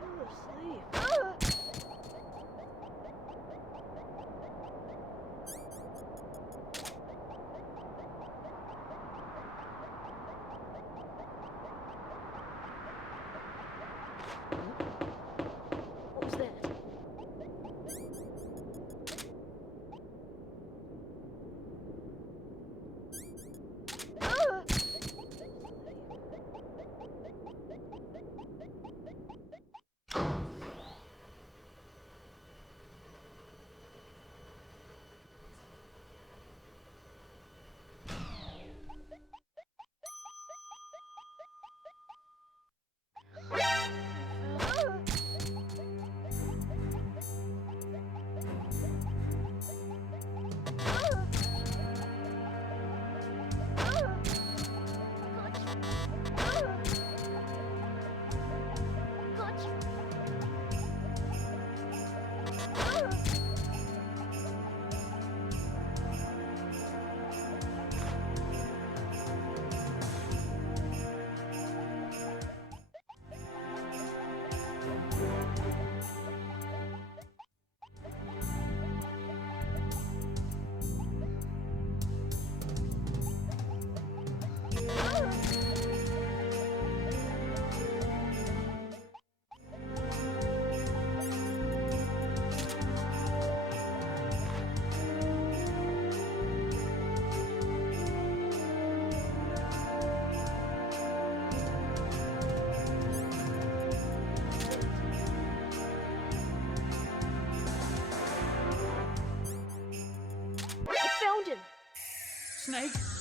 Fell asleep. Ah! What was that? Ah!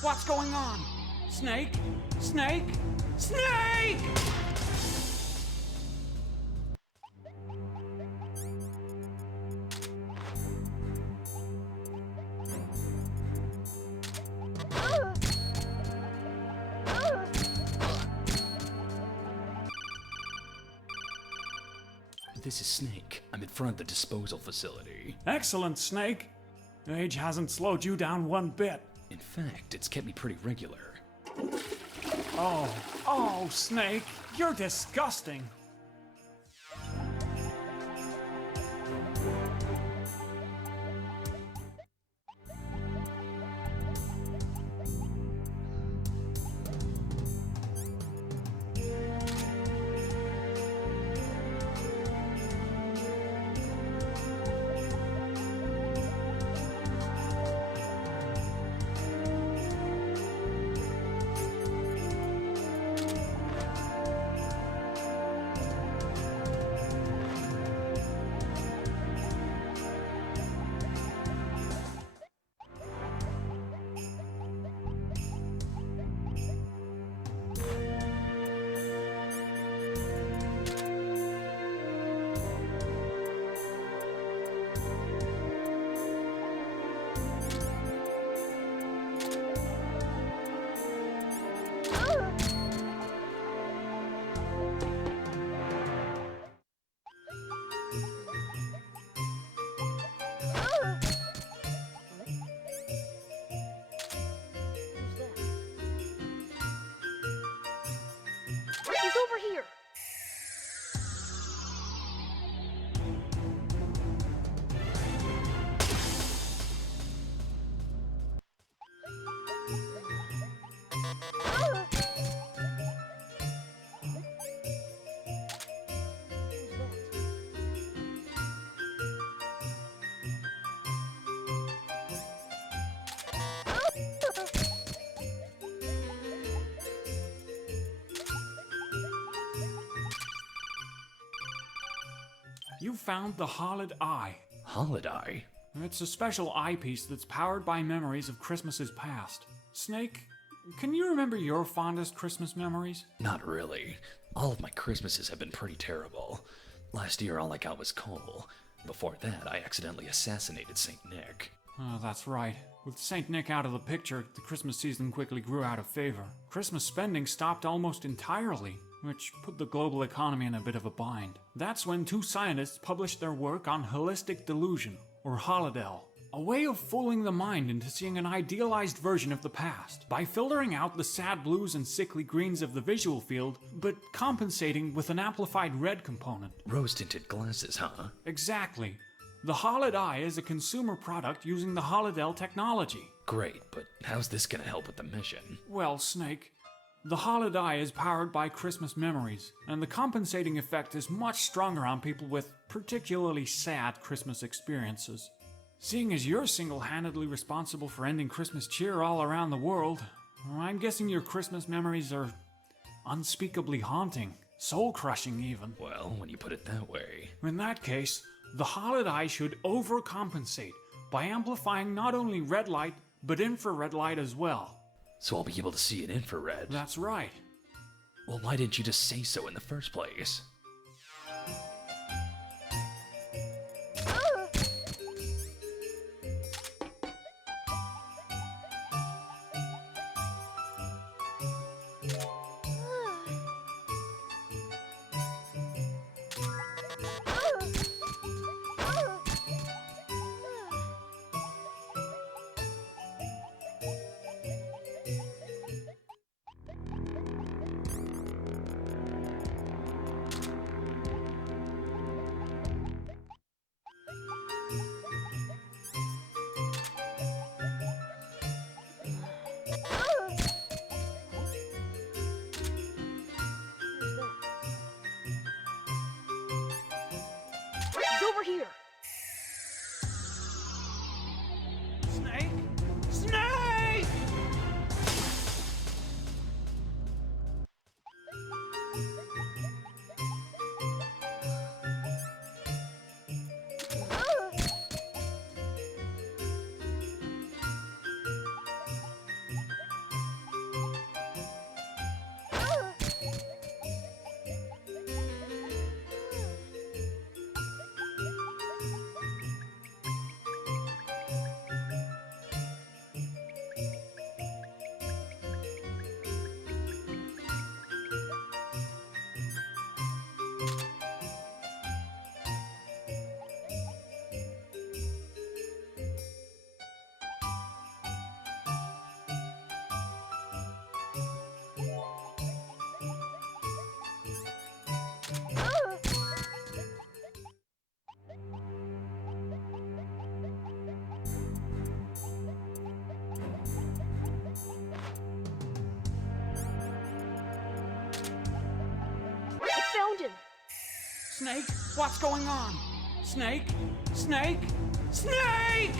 What's going on? Snake? Snake? Snake! This is Snake. I'm in front of the disposal facility. Excellent, Snake. Age hasn't slowed you down one bit. In fact, it's kept me pretty regular. Oh, Snake, you're disgusting. He's over here. You found the Hollid Eye. Holiday? It's a special eyepiece that's powered by memories of Christmases past. Snake, can you remember your fondest Christmas memories? Not really. All of my Christmases have been pretty terrible. Last year, all I got was coal. Before that, I accidentally assassinated St. Nick. Oh, that's right. With St. Nick out of the picture, the Christmas season quickly grew out of favor. Christmas spending stopped almost entirely, which put the global economy in a bit of a bind. That's when two scientists published their work on holistic delusion, or holodel, a way of fooling the mind into seeing an idealized version of the past by filtering out the sad blues and sickly greens of the visual field, but compensating with an amplified red component. Rose-tinted glasses, huh? Exactly. The Hollid Eye is a consumer product using the holodel technology. Great, but how's this gonna help with the mission? Well, Snake, the Hollid Eye is powered by Christmas memories, and the compensating effect is much stronger on people with particularly sad Christmas experiences. Seeing as you're single-handedly responsible for ending Christmas cheer all around the world, I'm guessing your Christmas memories are unspeakably haunting, soul-crushing even. Well, when you put it that way. In that case, the Hollid Eye should overcompensate by amplifying not only red light, but infrared light as well. So I'll be able to see in infrared. That's right. Well, why didn't you just say so in the first place? He's over here. Snake? Snake! Snake, what's going on? Snake? Snake? Snake!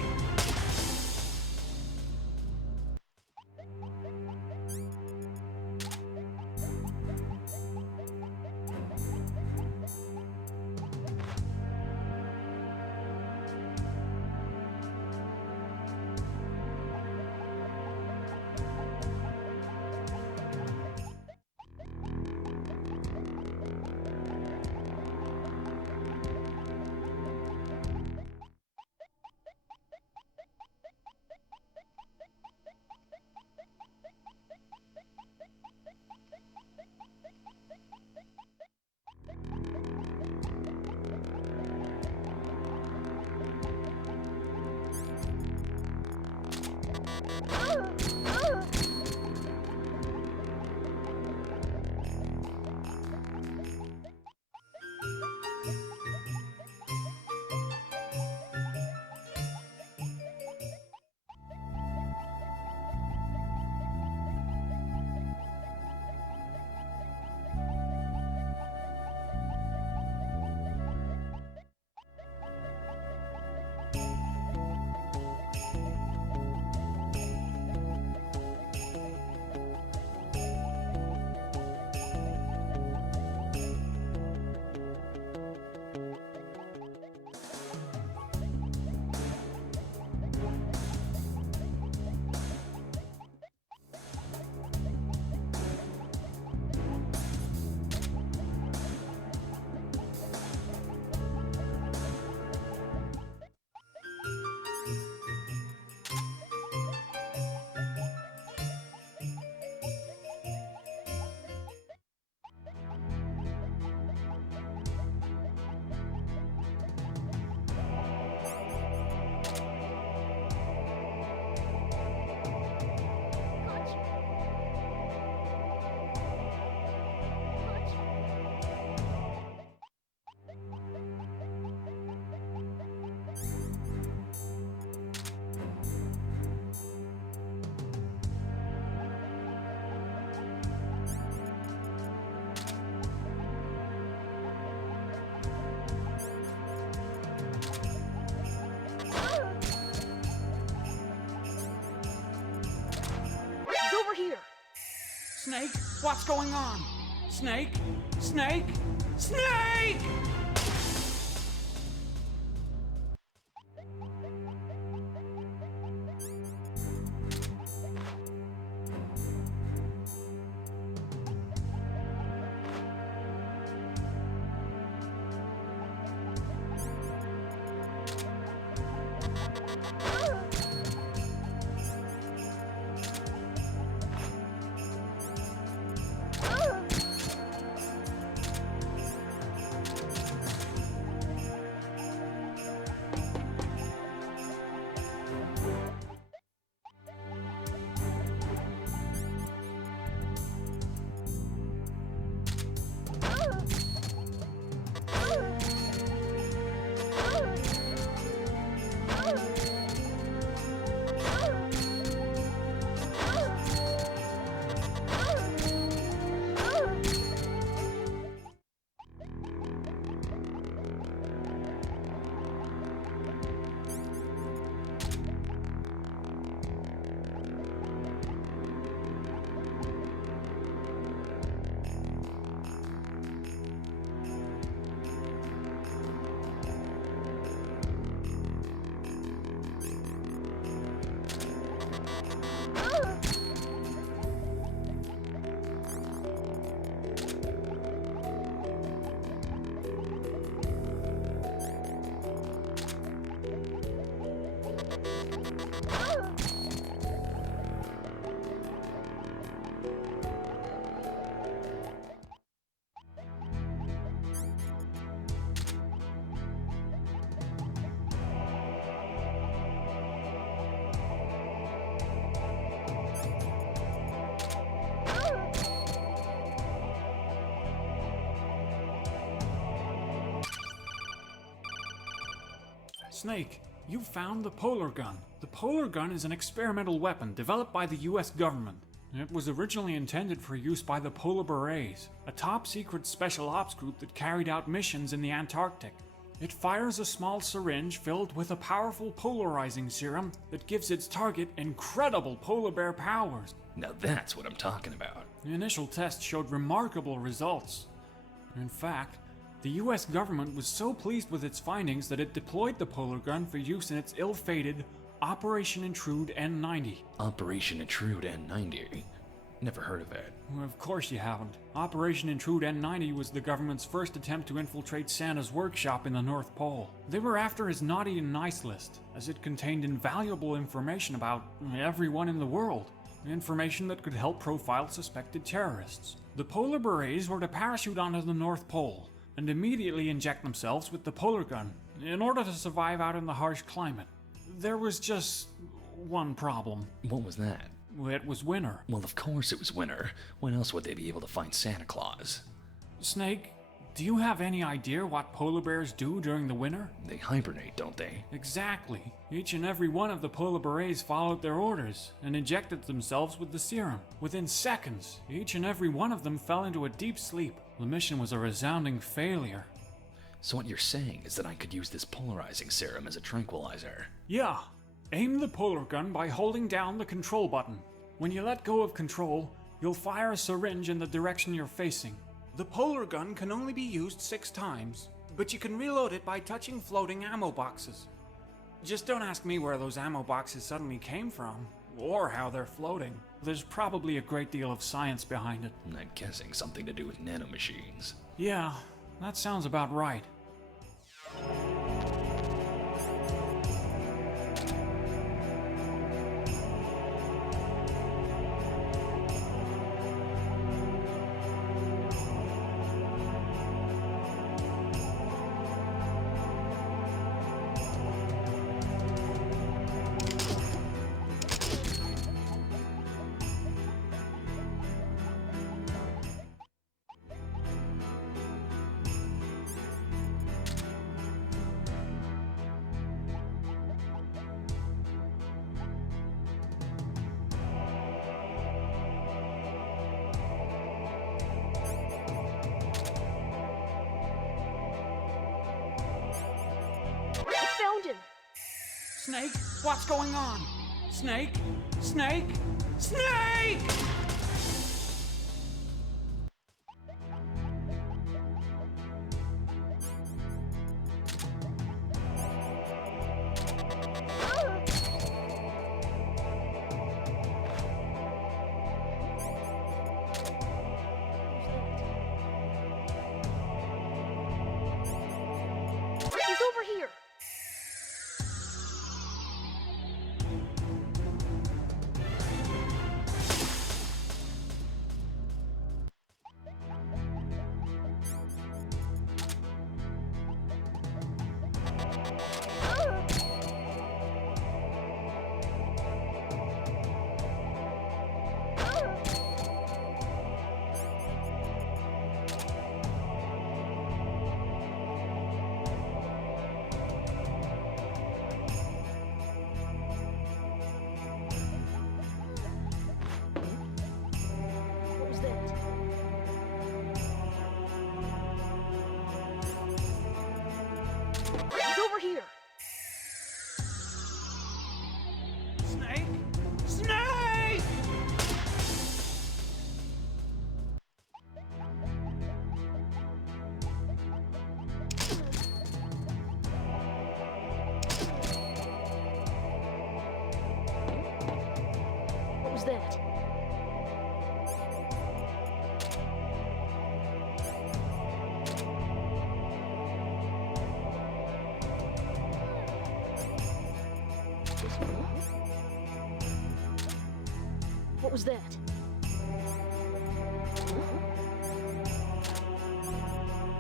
Over here! Snake, what's going on? Snake? Snake? Snake! Snake, you found the polar gun. The polar gun is an experimental weapon developed by the US government. It was originally intended for use by the Polar Berets, a top-secret special ops group that carried out missions in the Antarctic. It fires a small syringe filled with a powerful polarizing serum that gives its target incredible polar bear powers. Now that's what I'm talking about. The initial tests showed remarkable results. In fact, the US government was so pleased with its findings that it deployed the polar gun for use in its ill-fated Operation Intrude N90. Operation Intrude N90? Never heard of it. Well, of course you haven't. Operation Intrude N90 was the government's first attempt to infiltrate Santa's workshop in the North Pole. They were after his naughty and nice list, as it contained invaluable information about everyone in the world. Information that could help profile suspected terrorists. The Polar Berets were to parachute onto the North Pole and immediately inject themselves with the polar gun in order to survive out in the harsh climate. There was just one problem. What was that? It was winter. Well, of course it was winter. When else would they be able to find Santa Claus? Snake, do you have any idea what polar bears do during the winter? They hibernate, don't they? Exactly. Each and every one of the polar berets followed their orders and injected themselves with the serum. Within seconds, each and every one of them fell into a deep sleep. The mission was a resounding failure. So what you're saying is that I could use this polarizing serum as a tranquilizer? Yeah. Aim the polar gun by holding down the control button. When you let go of control, you'll fire a syringe in the direction you're facing. The polar gun can only be used 6 times, but you can reload it by touching floating ammo boxes. Just don't ask me where those ammo boxes suddenly came from, or how they're floating. There's probably a great deal of science behind it. I'm guessing something to do with nanomachines. Yeah, that sounds about right. Found him! Snake, what's going on? Snake? Snake? Snake! He's over here! What was that? He's over here! Snake? Snake! What was that? What was that?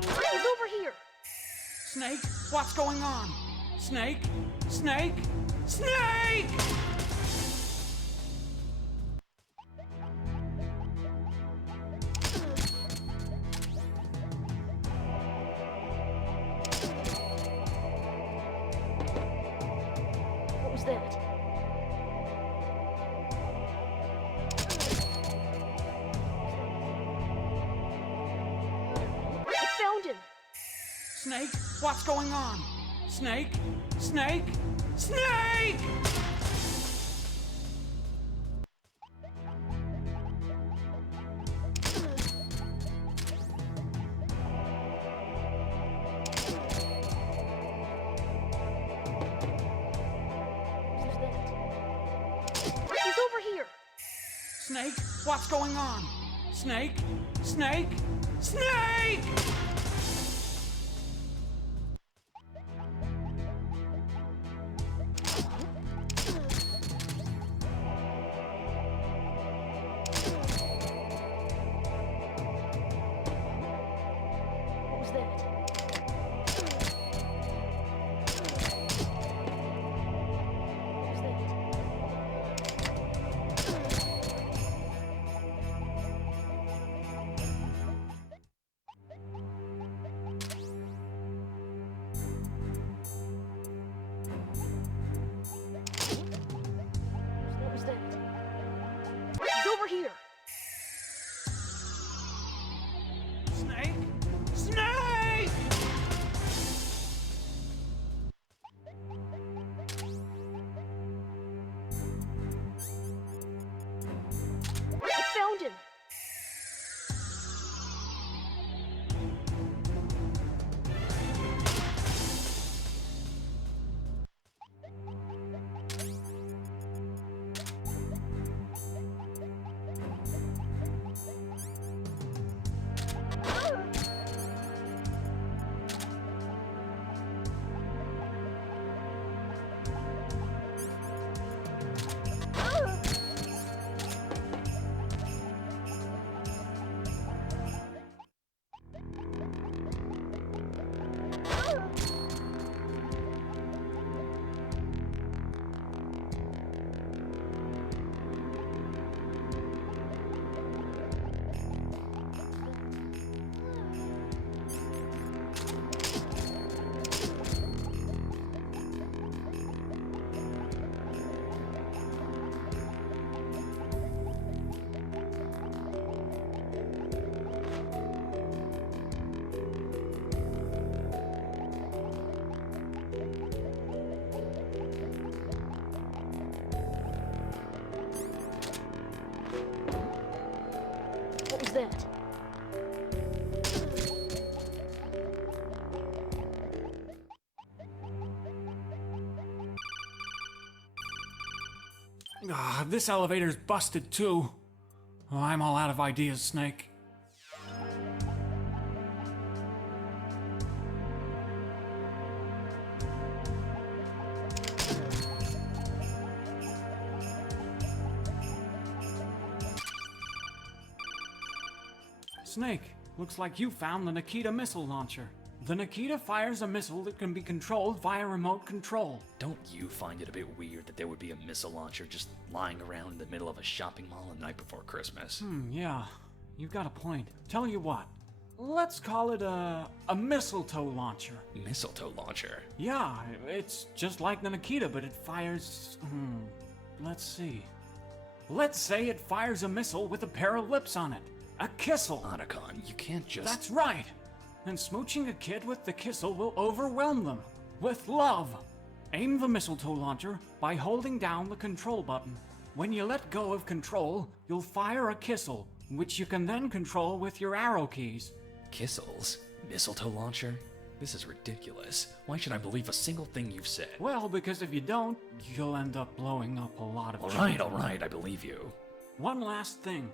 He's over here! Snake, what's going on? Snake? Snake? Snake! What was that? Snake, what's going on? Snake? Snake? Snake! He's over here. Snake, what's going on? Snake? Snake? Snake! What was that? What was that? What was that? He's over here. Snake? Snake! I found him. What was that? Ah, this elevator's busted too. Oh, I'm all out of ideas, Snake. Snake, looks like you found the Nikita missile launcher. The Nikita fires a missile that can be controlled via remote control. Don't you find it a bit weird that there would be a missile launcher just lying around in the middle of a shopping mall the night before Christmas? Yeah, you've got a point. Tell you what, let's call it a mistletoe launcher. Mistletoe launcher? Yeah, it's just like the Nikita, but it fires... let's see. Let's say it fires a missile with a pair of lips on it. A kissel. Otacon, you can't just... That's right. And smooching a kid with the kissel will overwhelm them. With love. Aim the mistletoe launcher by holding down the control button. When you let go of control, you'll fire a kissel, which you can then control with your arrow keys. Kissels? Mistletoe launcher? This is ridiculous. Why should I believe a single thing you've said? Well, because if you don't, you'll end up blowing up a lot of All right, I believe you. One last thing.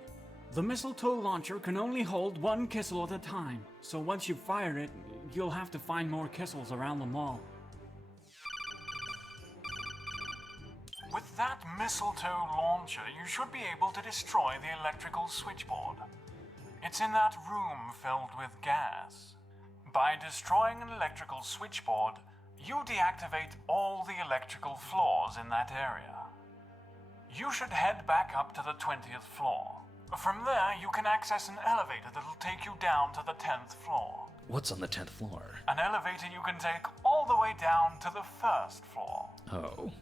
The mistletoe launcher can only hold one kissel at a time, so once you fire it, you'll have to find more kissels around the mall. With that mistletoe launcher, you should be able to destroy the electrical switchboard. It's in that room filled with gas. By destroying an electrical switchboard, you deactivate all the electrical floors in that area. You should head back up to the 20th floor. From there, you can access an elevator that'll take you down to the 10th floor. What's on the 10th floor? An elevator you can take all the way down to the 1st floor. Oh.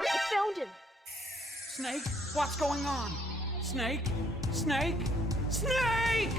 I found him! Snake, what's going on? Snake? Snake? Snake!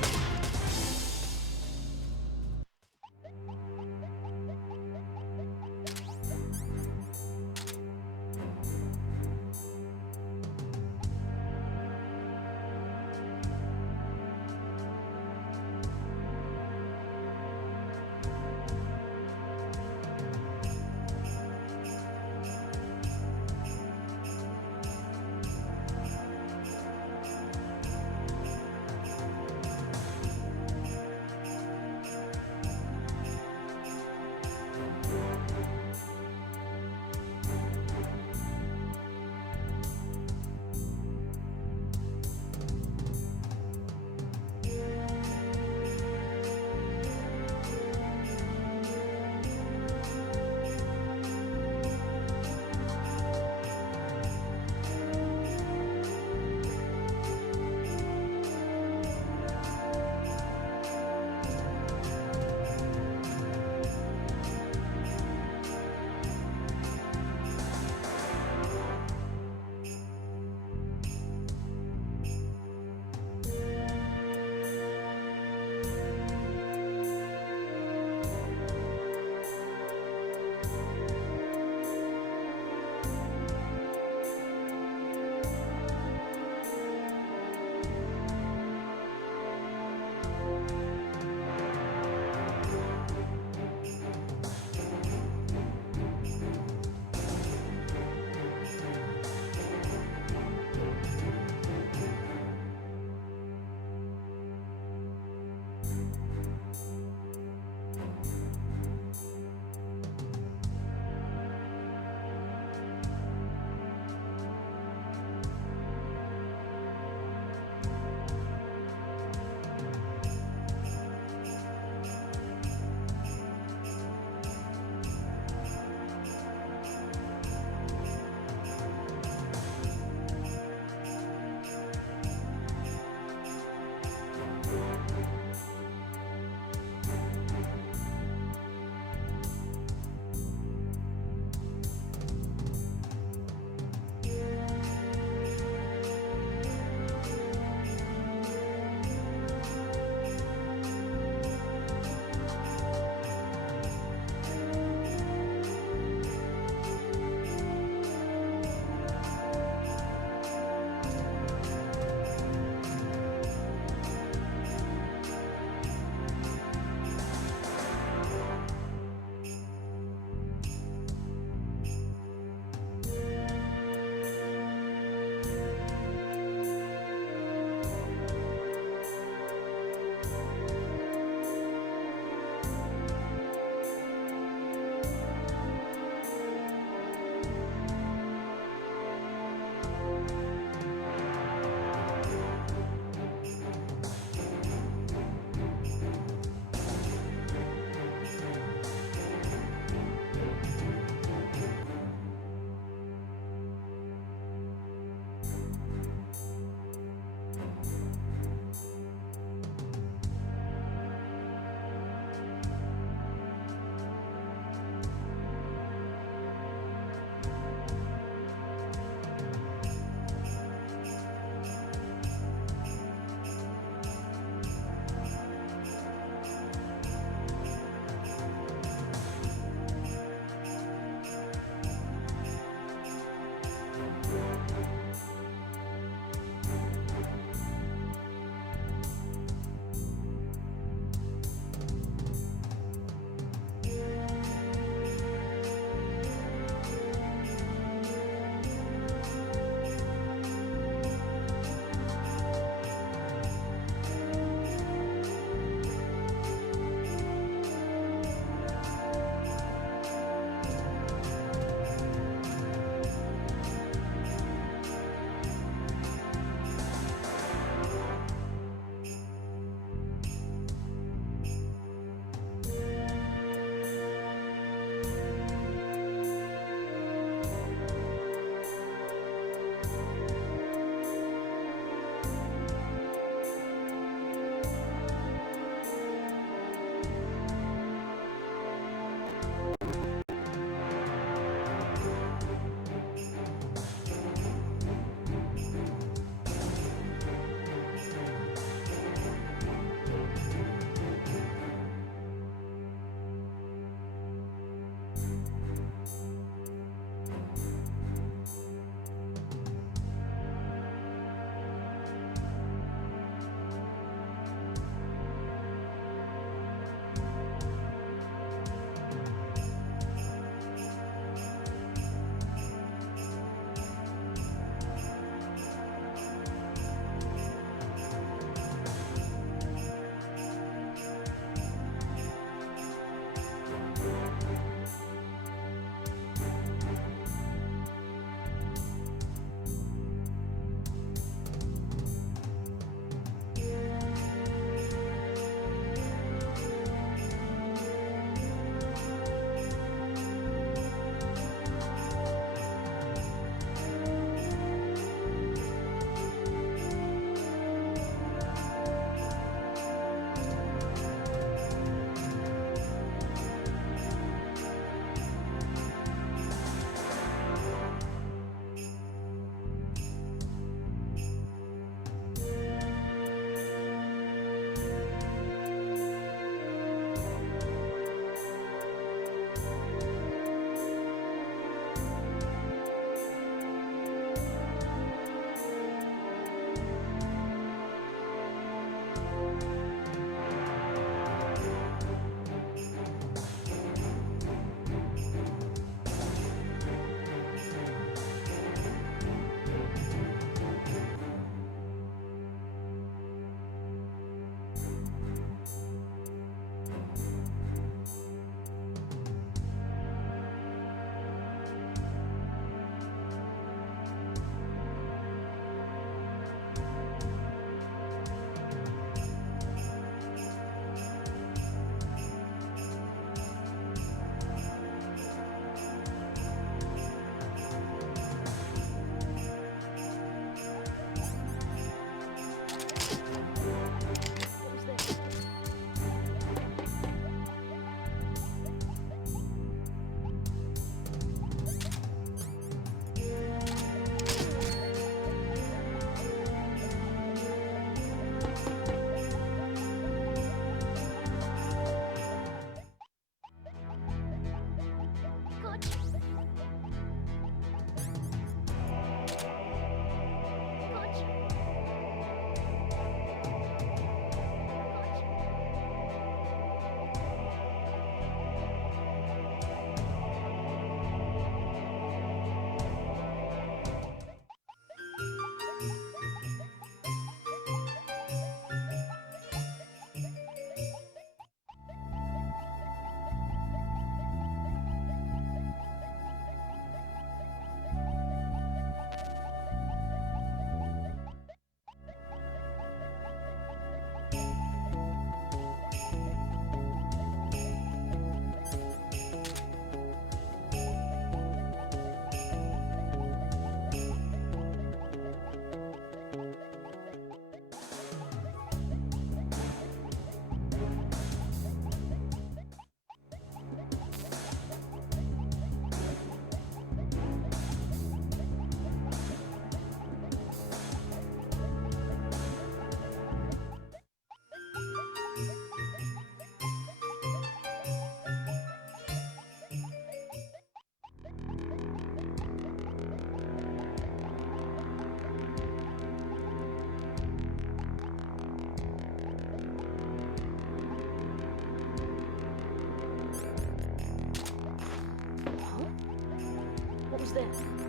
was that?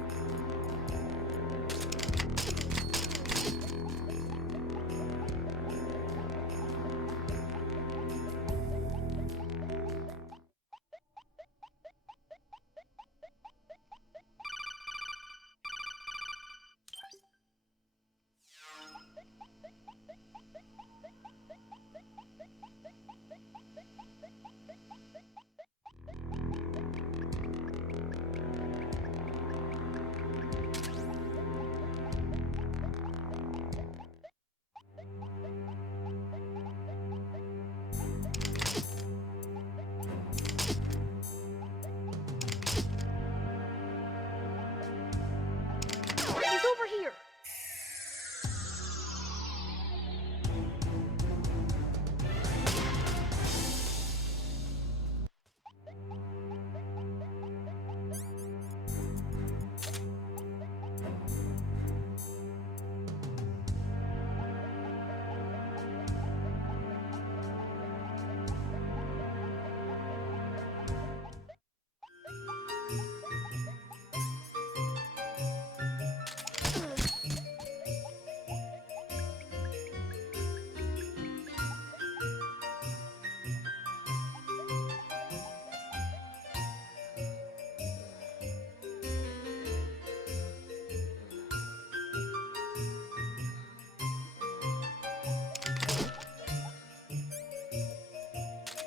He's over here!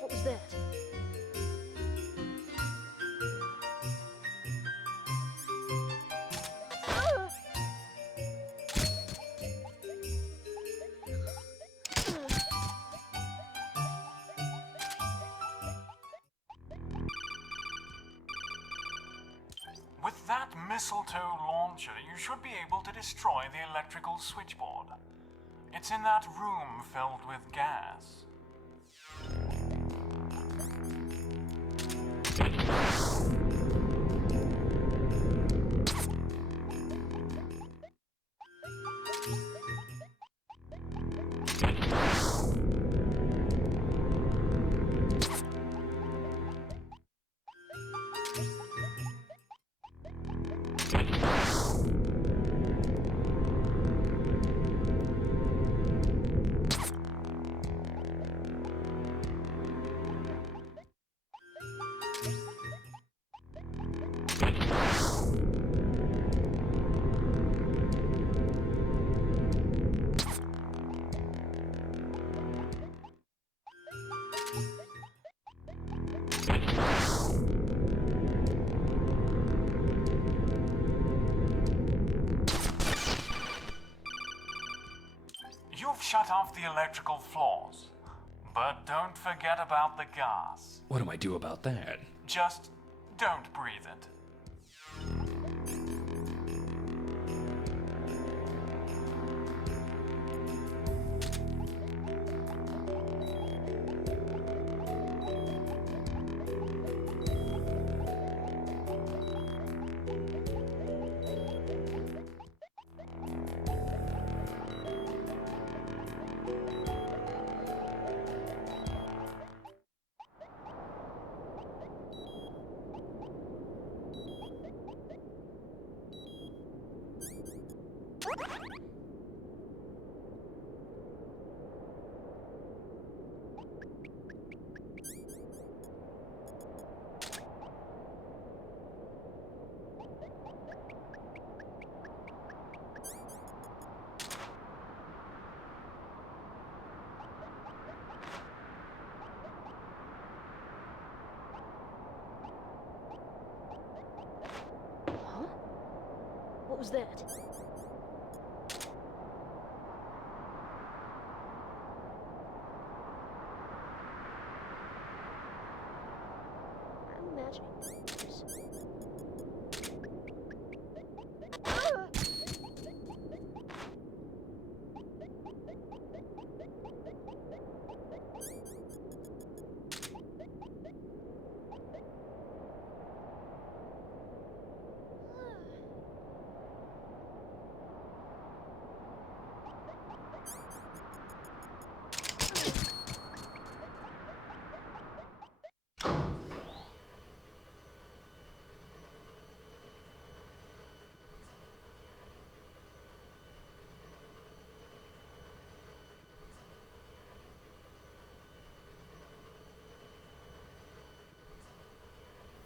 What was that? With that mistletoe launcher, you should be able to destroy the electrical switchboard. It's in that room filled with gas. You've shut off the electrical floors. But don't forget about the gas. What do I do about that? Just don't breathe it. What was that? I'm imagining this.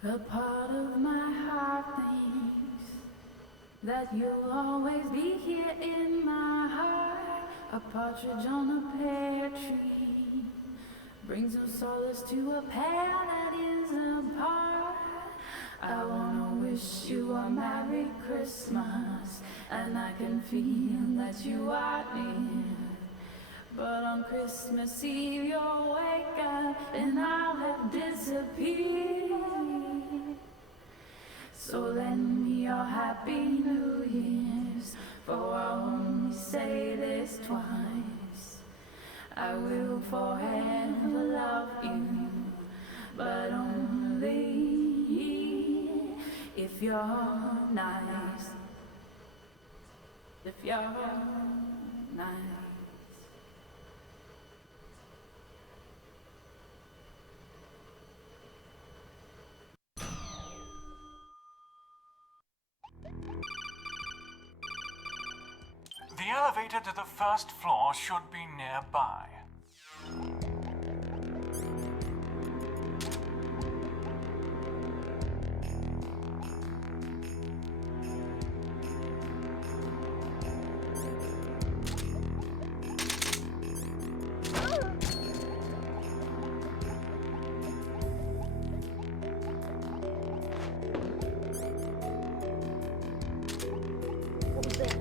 A part of my heart thinks that you'll always be here in my heart. A partridge on a pear tree brings no solace to a pair that is apart. I wanna wish you a Merry Christmas, and I can feel that you are near. But on Christmas Eve you'll wake up and I'll have disappeared. So lend me your Happy New Year's, for I'll only say this twice. I will forever love you, but only if you're nice. If you're nice. The elevator to the first floor should be nearby. What was that?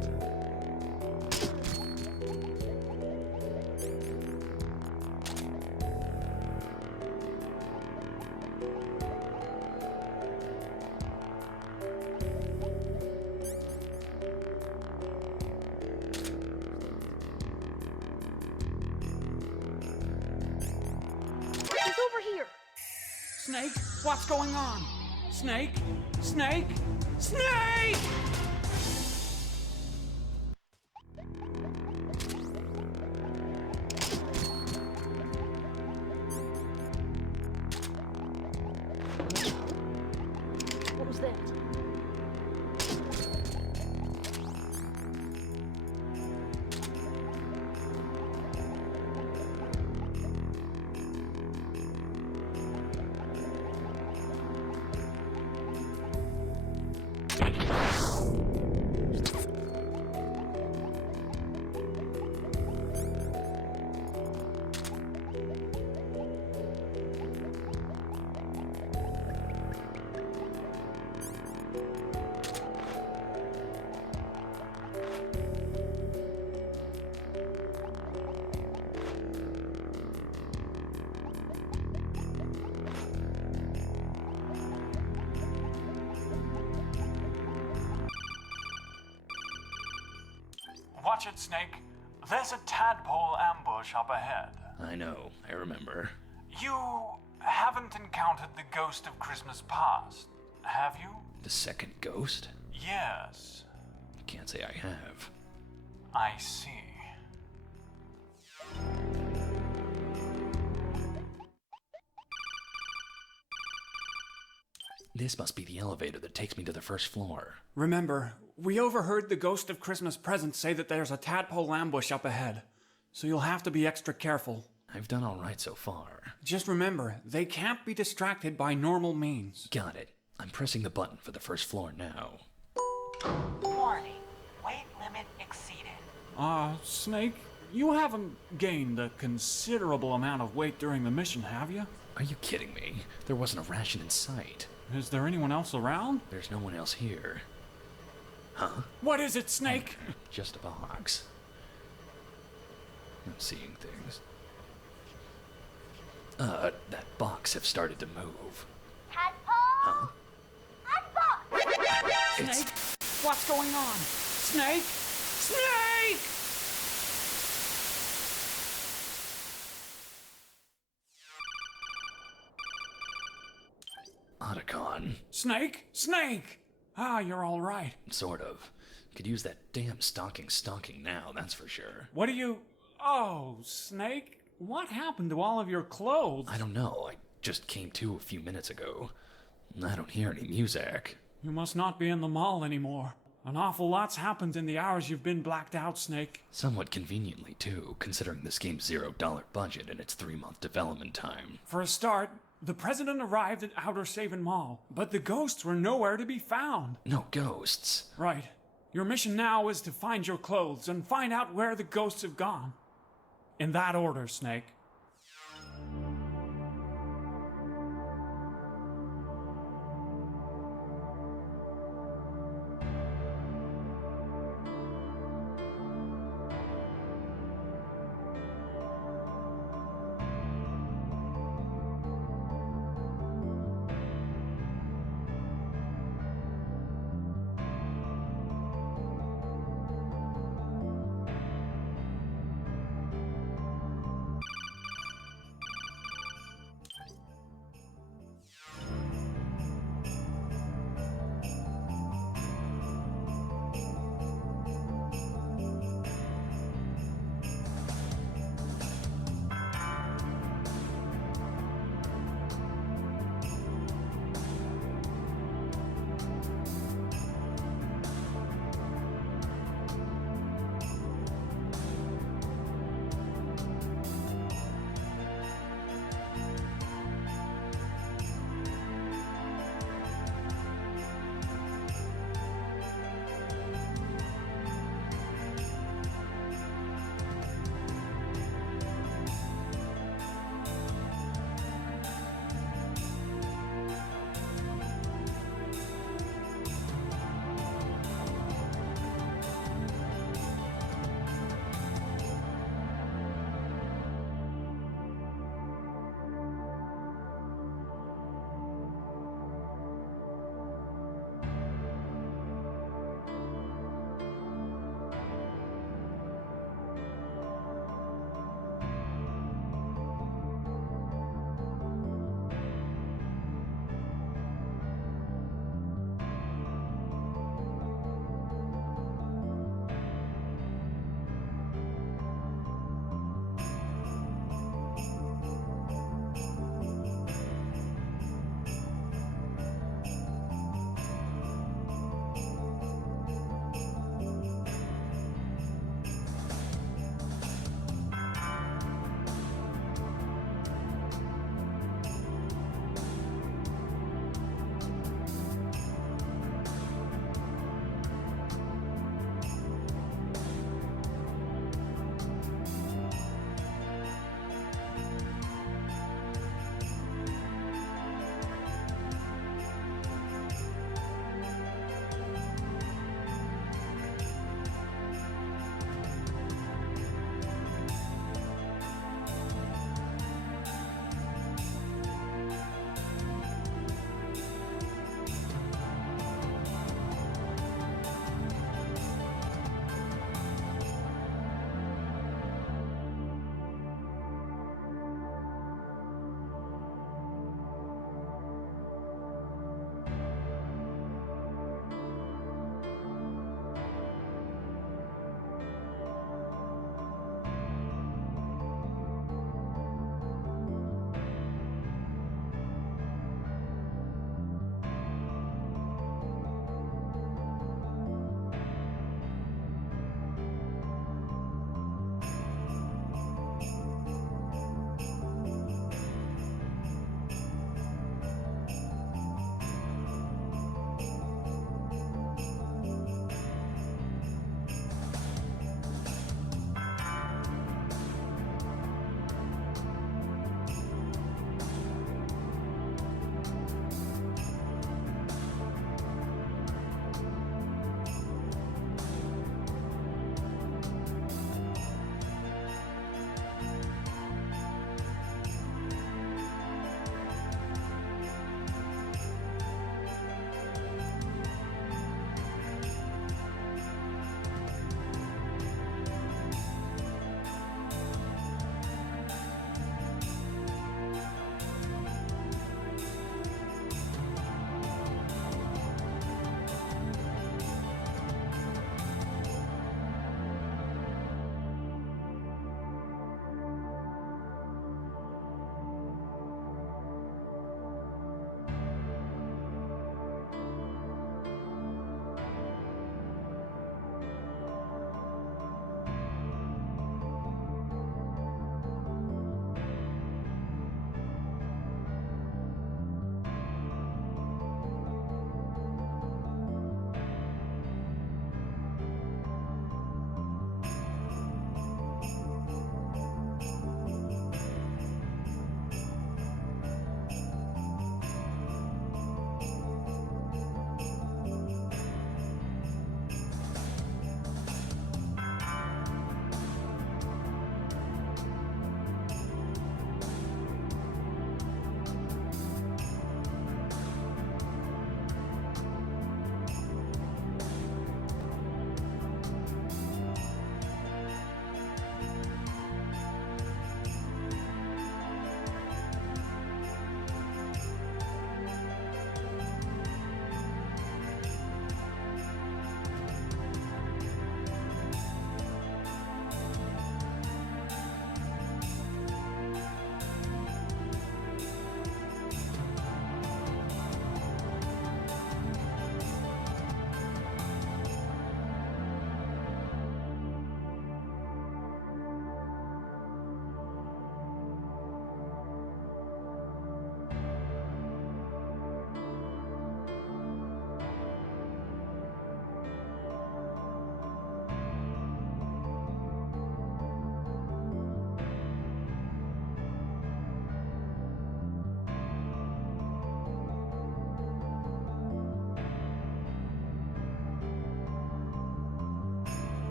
He's over here. Snake, what's going on? Snake? Snake? Snake! What was that? Watch it, Snake. There's a tadpole ambush up ahead. I know, I remember. You haven't encountered the ghost of Christmas past, have you? The second ghost? Yes, Can't say I have. I see. This must be the elevator that takes me to the first floor. Remember, we overheard the ghost of Christmas present say that there's a tadpole ambush up ahead, so you'll have to be extra careful. I've done all right so far. Just remember, they can't be distracted by normal means. Got it. I'm pressing the button for the first floor now. Warning. Weight limit exceeded. Snake, you haven't gained a considerable amount of weight during the mission, have you? Are you kidding me? There wasn't a ration in sight. Is there anyone else around? There's no one else here. Huh? What is it, Snake? Just a box. I'm seeing things. That box have started to move. Tadpole? Huh? Tadpole! Snake? What's going on? Snake? Snake! Otacon. Snake? Snake! Ah, you're all right. Sort of. Could use that damn stocking now, that's for sure. What do you... Oh, Snake? What happened to all of your clothes? I don't know, I just came to a few minutes ago. I don't hear any music. You must not be in the mall anymore. An awful lot's happened in the hours you've been blacked out, Snake. Somewhat conveniently, too, considering this game's $0 budget and its 3-month development time. For a start, The president arrived at Outer Savin Mall, but the ghosts were nowhere to be found. No ghosts. Right. Your mission now is to find your clothes and find out where the ghosts have gone. In that order, Snake.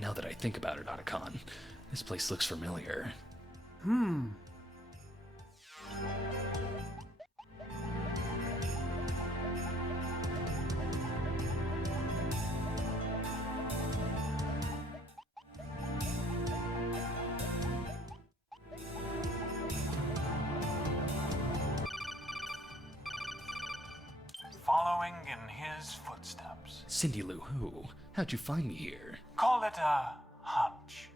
Now that I think about it, Otacon, this place looks familiar. Following in his footsteps. Cindy Lou Who? How'd you find me here? Call it a hunch.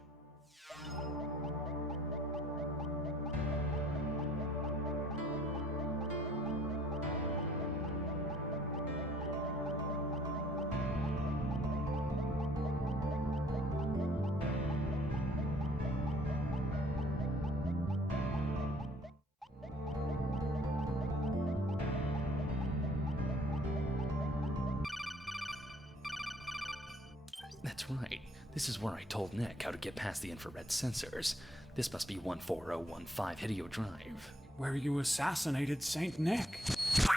That's right. This is where I told Nick how to get past the infrared sensors. This must be 14015 Hideo Drive. Where you assassinated Saint Nick. Wait,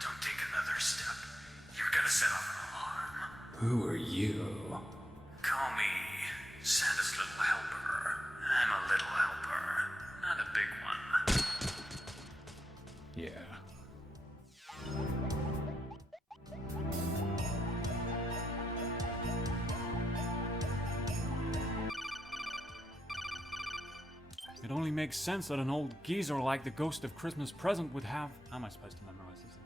don't take another step. You're gonna set off an alarm. Who are you? Call me Santa's little helper. I'm a little helper, not a big one. Yeah. It only makes sense that an old geezer like the Ghost of Christmas Present would have. How am I supposed to memorize this?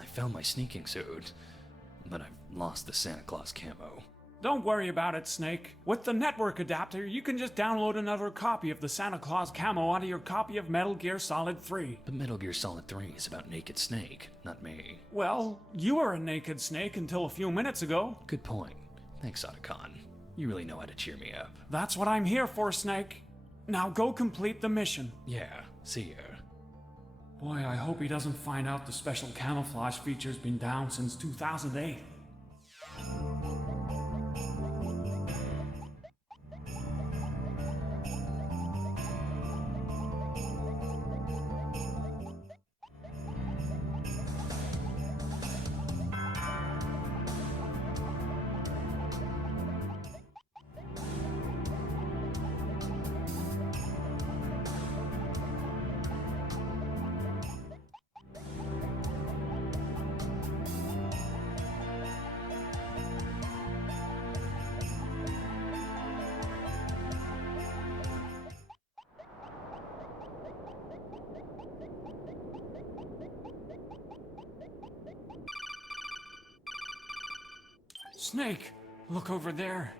I found my sneaking suit, but I've lost the Santa Claus camo. Don't worry about it, Snake. With the network adapter, you can just download another copy of the Santa Claus camo onto your copy of Metal Gear Solid 3. But Metal Gear Solid 3 is about Naked Snake, not me. Well, you were a naked snake until a few minutes ago. Good point. Thanks, Otacon. You really know how to cheer me up. That's what I'm here for, Snake. Now go complete the mission. Yeah, see ya. Boy, I hope he doesn't find out the special camouflage feature's been down since 2008. Snake, look over there.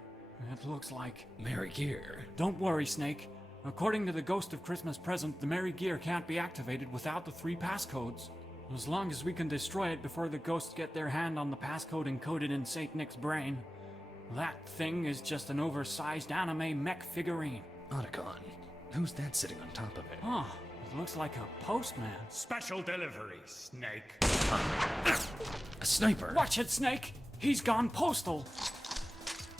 It looks like... Merry Gear. Don't worry, Snake. According to the Ghost of Christmas Present, the Merry Gear can't be activated without the 3 passcodes. As long as we can destroy it before the ghosts get their hand on the passcode encoded in Saint Nick's brain. That thing is just an oversized anime mech figurine. Otacon, who's that sitting on top of it? Huh, it looks like a postman. Special delivery, Snake. A sniper! Watch it, Snake! He's gone postal!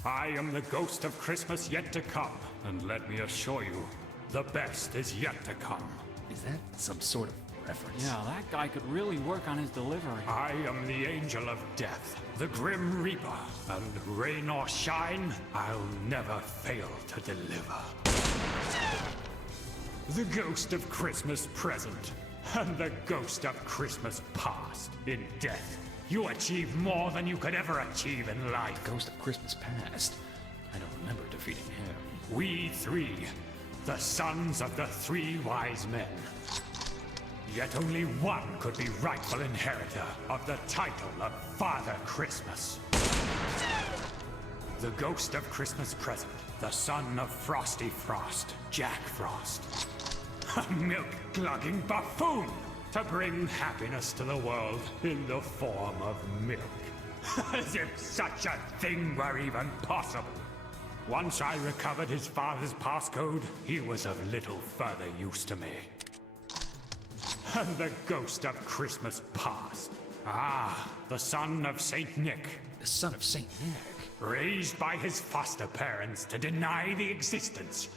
I am the ghost of Christmas yet to come, and let me assure you, the best is yet to come. Is that some sort of reference? Yeah, that guy could really work on his delivery. I am the angel of death, the grim reaper, and rain or shine, I'll never fail to deliver. The ghost of Christmas present, and the ghost of Christmas past. In death, you achieve more than you could ever achieve in life. Ghost of Christmas Past. I don't remember defeating him. We 3, the sons of the 3 wise men. Yet only one could be rightful inheritor of the title of Father Christmas. The ghost of Christmas present, the son of Frosty Frost, Jack Frost. A milk-glugging buffoon to bring happiness to the world in the form of milk. As if such a thing were even possible. Once I recovered his father's passcode, he was of little further use to me. And the ghost of Christmas past. Ah, the son of Saint Nick. The son of Saint Nick. Raised by his foster parents to deny the existence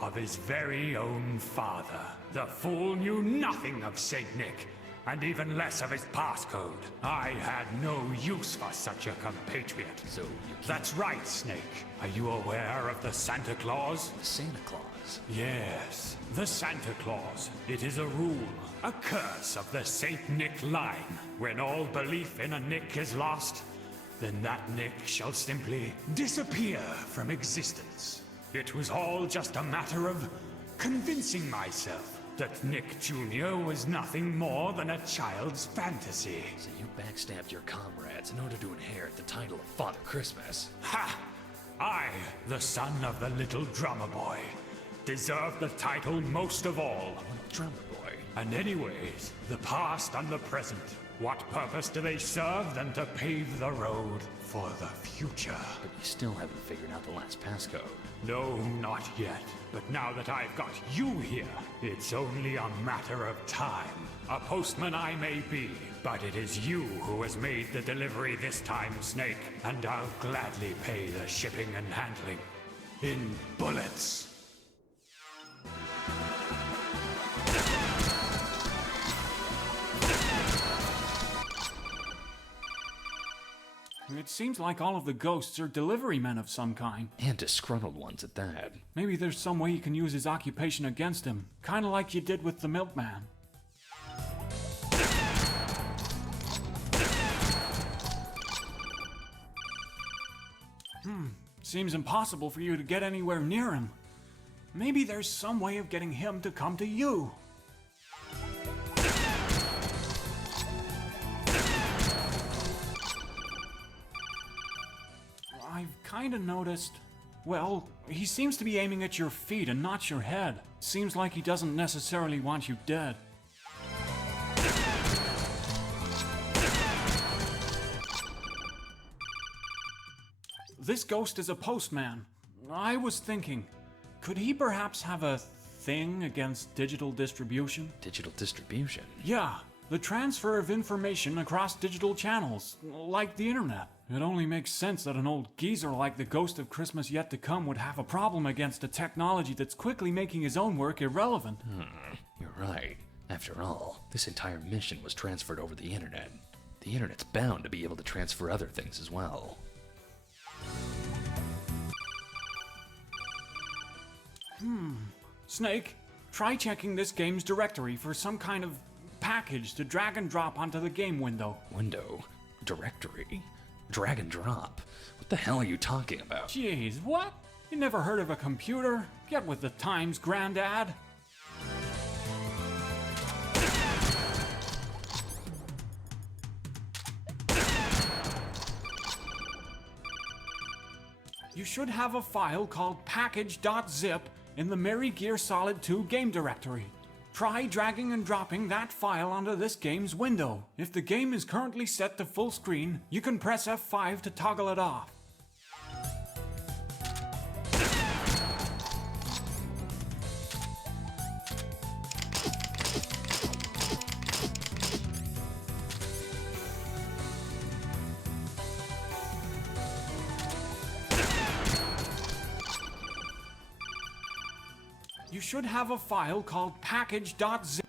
of his very own father. The fool knew nothing of Saint Nick, and even less of his passcode. I had no use for such a compatriot. So you can't... That's right, Snake. Are you aware of the Santa Claus? The Santa Claus. Yes, the Santa Claus. It is a rule, a curse of the Saint Nick line. When all belief in a Nick is lost, then that Nick shall simply disappear from existence. It was all just a matter of convincing myself that Nick Jr. was nothing more than a child's fantasy. So you backstabbed your comrades in order to inherit the title of Father Christmas. Ha! I, the son of the little drummer boy, deserve the title most of all. Drummer boy. And anyways, the past and the present, what purpose do they serve than to pave the road for the future? But you still haven't figured out the last passcode. No, not yet. But now that I've got you here, it's only a matter of time. A postman I may be, but it is you who has made the delivery this time, Snake, and I'll gladly pay the shipping and handling in bullets. It seems like all of the ghosts are delivery men of some kind. And disgruntled ones at that. Maybe there's some way you can use his occupation against him, kinda like you did with the milkman. Seems impossible for you to get anywhere near him. Maybe there's some way of getting him to come to you. I've kinda noticed... Well, he seems to be aiming at your feet and not your head. Seems like he doesn't necessarily want you dead. This ghost is a postman. I was thinking, could he perhaps have a thing against digital distribution? Digital distribution? Yeah, the transfer of information across digital channels, like the internet. It only makes sense that an old geezer like the Ghost of Christmas Yet to Come would have a problem against a technology that's quickly making his own work irrelevant. You're right. After all, this entire mission was transferred over the internet. The internet's bound to be able to transfer other things as well. Snake, try checking this game's directory for some kind of package to drag and drop onto the game window. Window? Directory? Drag and drop? What the hell are you talking about? Jeez, what? You never heard of a computer? Get with the times, Grandad. You should have a file called package.zip in the Merry Gear Solid 2 game directory. Try dragging and dropping that file onto this game's window. If the game is currently set to full screen, you can press F5 to toggle it off. You should have a file called package.zip.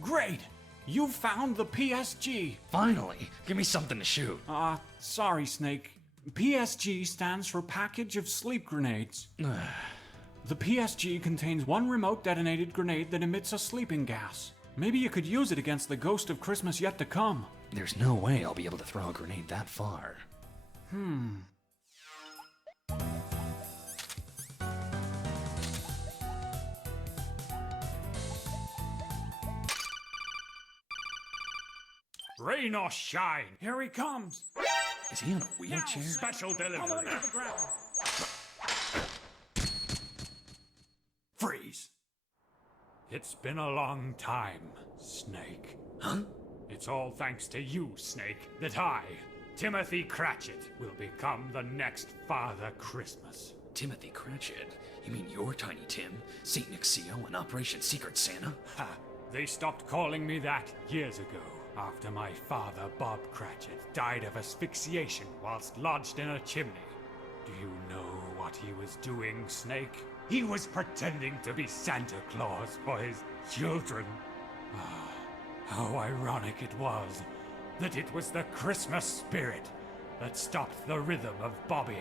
Great! You found the PSG. Finally! Give me something to shoot. Sorry, Snake. PSG stands for Package of Sleep Grenades. The PSG contains one remote detonated grenade that emits a sleeping gas. Maybe you could use it against the Ghost of Christmas Yet to Come. There's no way I'll be able to throw a grenade that far. Rain or shine, Here he comes! Is he on a wheelchair? special Come delivery. on to the ground! Freeze! It's been a long time, Snake. Huh? It's all thanks to you, Snake, that I, Timothy Cratchit, will become the next Father Christmas. Timothy Cratchit. You mean your Tiny Tim, St. Nick's CO, and Operation Secret Santa? Ha! They stopped calling me that years ago, after my father, Bob Cratchit, died of asphyxiation whilst lodged in a chimney. Do you know what he was doing, Snake? He was pretending to be Santa Claus for his children. Ah, how ironic it was that it was the Christmas spirit that stopped the rhythm of Bobby,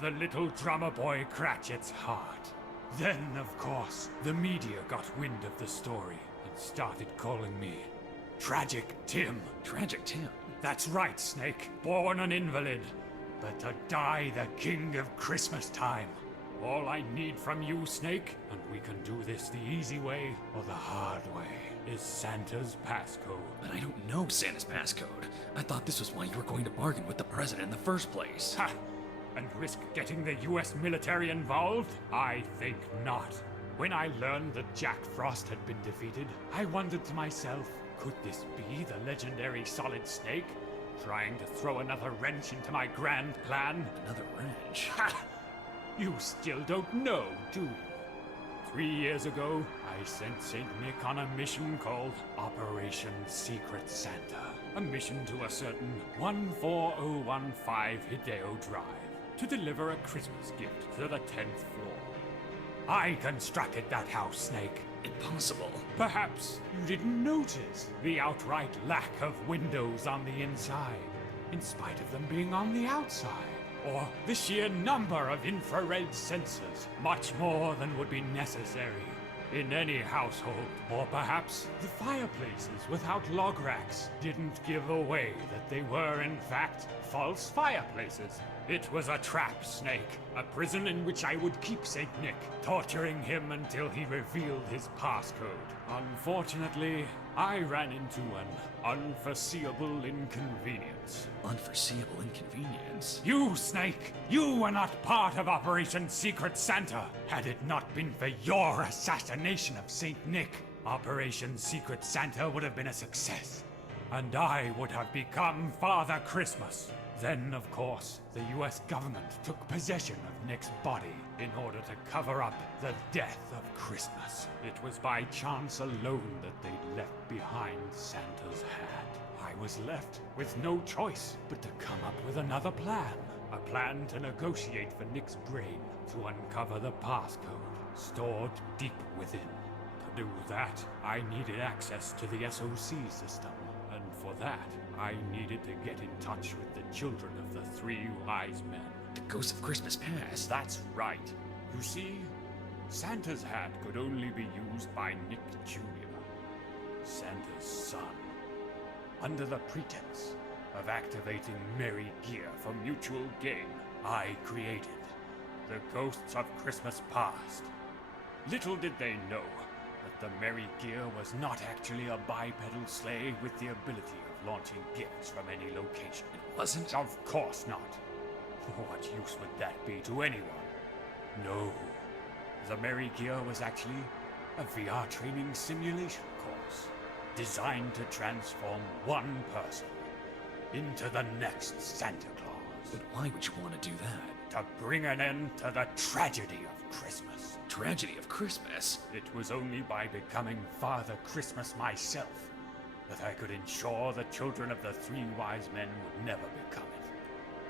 the little drummer boy Cratchit's heart. Then, of course, the media got wind of the story and started calling me Tragic Tim. Tragic Tim? That's right, Snake. Born an invalid, but to die the king of Christmas time. All I need from you, Snake, and we can do this the easy way or the hard way, is Santa's passcode. But I don't know Santa's passcode. I thought this was why you were going to bargain with the president in the first place. Ha! And risk getting the US military involved? I think not. When I learned that Jack Frost had been defeated, I wondered to myself, could this be the legendary Solid Snake? Trying to throw another wrench into my grand plan? Another wrench? Ha! You still don't know, do you? 3 years ago, I sent St. Nick on a mission called Operation Secret Santa. A mission to a certain 14015 Hideo Drive to deliver a Christmas gift to the 10th floor. I constructed that house, Snake. Impossible. Perhaps you didn't notice the outright lack of windows on the inside, in spite of them being on the outside. Or the sheer number of infrared sensors, much more than would be necessary in any household. Or perhaps the fireplaces without log racks didn't give away that they were in fact false fireplaces. It was a trap, Snake, a prison in which I would keep St. Nick, torturing him until he revealed his passcode. Unfortunately, I ran into an unforeseeable inconvenience. Unforeseeable inconvenience? You, Snake! You were not part of Operation Secret Santa! Had it not been for your assassination of St. Nick, Operation Secret Santa would have been a success, and I would have become Father Christmas. Then, of course, the US government took possession of Nick's body in order to cover up the death of Christmas. It was by chance alone that they'd left behind Santa's hat. I was left with no choice but to come up with another plan. A plan to negotiate for Nick's brain, to uncover the passcode stored deep within. To do that, I needed access to the SOC system. And for that, I needed to get in touch with the children of the three wise men. The ghosts of Christmas past? That's right. You see, Santa's hat could only be used by Nick Jr., Santa's son. Under the pretense of activating Merry Gear for mutual gain, I created the Ghosts of Christmas Past. Little did they know that the Merry Gear was not actually a bipedal sleigh with the ability of launching gifts from any location. It wasn't? Of course not. What use would that be to anyone? No. The Merry Gear was actually a VR training simulation course designed to transform one person into the next Santa Claus. But why would you want to do that? To bring an end to the tragedy of Christmas. Tragedy of Christmas? It was only by becoming Father Christmas myself that I could ensure the children of the three wise men would never become it.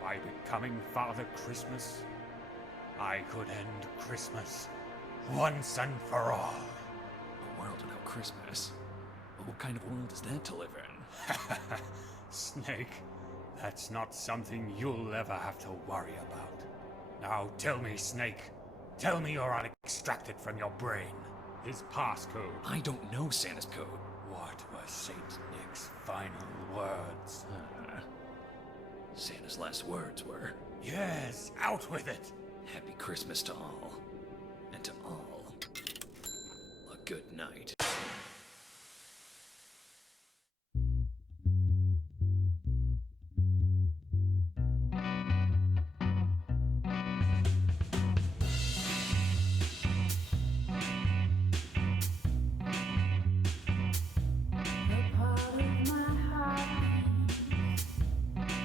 By becoming Father Christmas, I could end Christmas once and for all. A world without Christmas? But what kind of world is that to live in? Snake, that's not something you'll ever have to worry about. Now tell me, Snake. Tell me you're extracted from your brain. His passcode. I don't know Santa's code. What were Saint Nick's final words? Santa's last words were... Yes, out with it! Happy Christmas to all. And to all, a good night.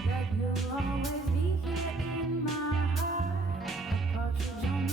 That you'll always be here in my heart, a partridge on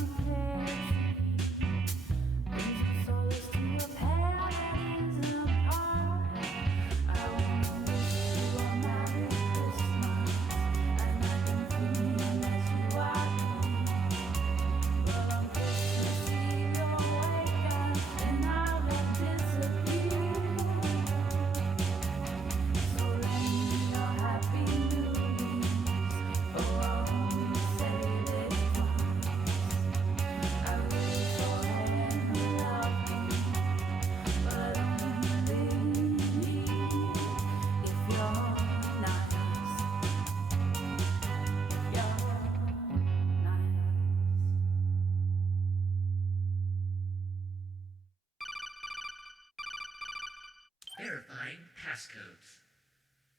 Verifying passcodes.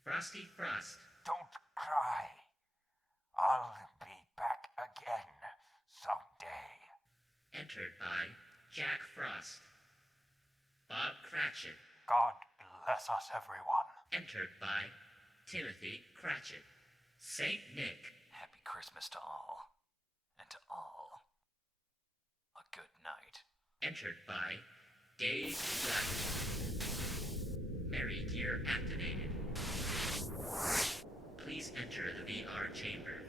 Frosty Frost. Don't cry. I'll be back again someday. Entered by Jack Frost. Bob Cratchit. God bless us, everyone. Entered by Timothy Cratchit. Saint Nick. Happy Christmas to all. And to all, a good night. Entered by Dave Black. Merry gear activated. Please enter the VR chamber.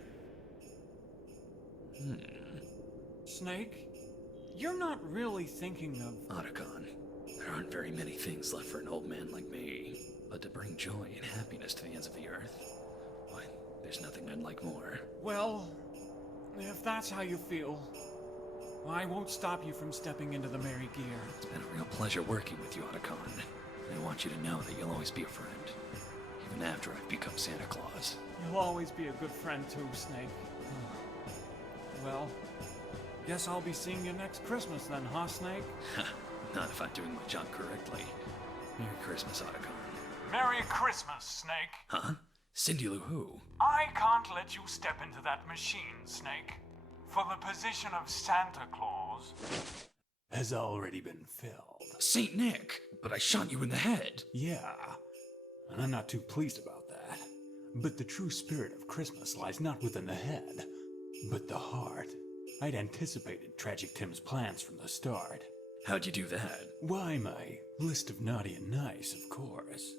Snake, you're not really thinking of... Otacon, there aren't very many things left for an old man like me, but to bring joy and happiness to the ends of the earth, why, there's nothing I'd like more. Well, if that's how you feel, I won't stop you from stepping into the merry gear. It's been a real pleasure working with you, Otacon. I want you to know that you'll always be a friend, even after I've become Santa Claus. You'll always be a good friend too, Snake. Well, guess I'll be seeing you next Christmas then, huh, Snake? Not if I'm doing my job correctly. Merry Christmas, Otacon. Merry Christmas, Snake. Huh? Cindy Lou Who? I can't let you step into that machine, Snake. For the position of Santa Claus has already been filled. Saint Nick, but I shot you in the head. Yeah, and I'm not too pleased about that. But the true spirit of Christmas lies not within the head, but the heart. I'd anticipated Tragic Tim's plans from the start. How'd you do that? Why, my list of naughty and nice, of course.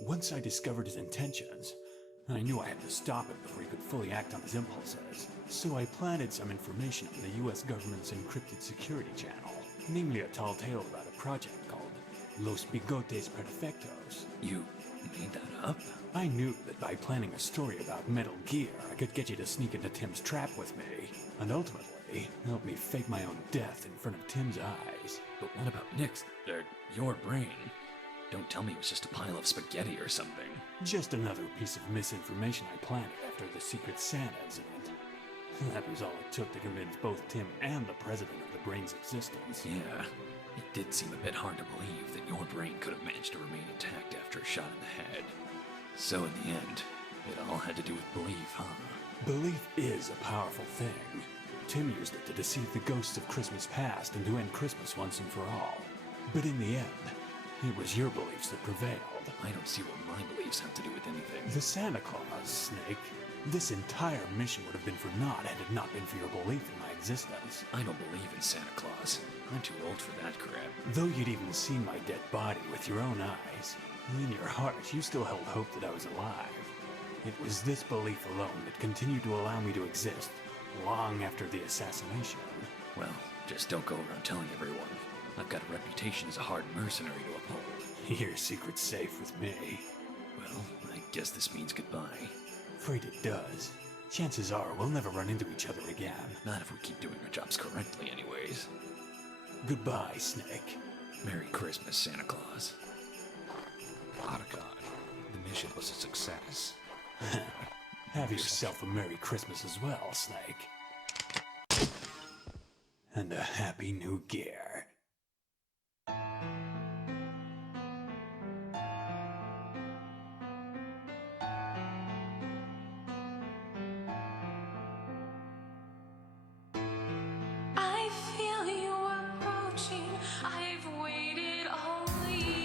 Once I discovered his intentions, I knew I had to stop him before he could fully act on his impulses. So I planted some information on the US government's encrypted security channel, namely a tall tale about a project called Los Bigotes Perfectos. You made that up? I knew that by planning a story about Metal Gear, I could get you to sneak into Tim's trap with me, and ultimately help me fake my own death in front of Tim's eyes. But what about Nick's, your brain? Don't tell me it was just a pile of spaghetti or something. Just another piece of misinformation I planted after the Secret Santa incident. That was all it took to convince both Tim and the president of the brain's existence. Yeah, it did seem a bit hard to believe that your brain could have managed to remain intact after a shot in the head. So in the end, it all had to do with belief, huh? Belief is a powerful thing. Tim used it to deceive the ghosts of Christmas past and to end Christmas once and for all. But in the end, it was your beliefs that prevailed. I don't see what my beliefs have to do with anything. The Santa Claus, Snake. This entire mission would have been for naught had it not been for your belief in my existence. I don't believe in Santa Claus. I'm too old for that crap. Though you'd even seen my dead body with your own eyes, in your heart you still held hope that I was alive. It was this belief alone that continued to allow me to exist long after the assassination. Well, just don't go around telling everyone. I've got a reputation as a hard mercenary to uphold. Your secret's safe with me. Well, I guess this means goodbye. Afraid it does. Chances are we'll never run into each other again. Not if we keep doing our jobs correctly anyways. Goodbye, Snake. Merry Christmas, Santa Claus. Otacon, the mission was a success. Have yourself a Merry Christmas as well, Snake. And a Happy New Year. I feel you approaching. I've waited all year.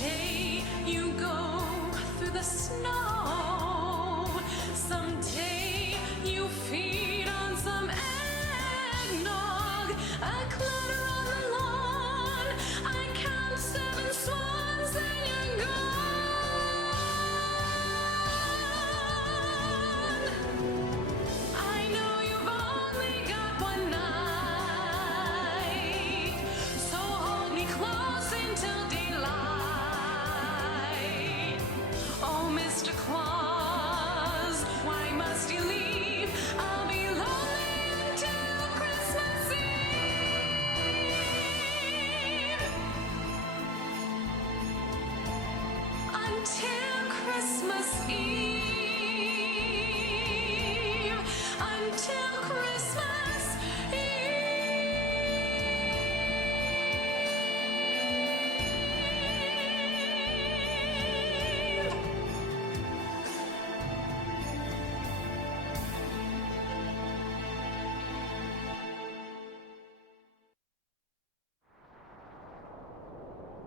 day you go through the snow. Someday you feed on some eggnog. I clatter on the lawn. I count 7 swans, then you're gone. I know you've only got one night, so hold me close until daylight. Oh, Mr. Claus, why must you leave? I'll be lonely until Christmas Eve. Until Christmas Eve. Until Christmas Eve.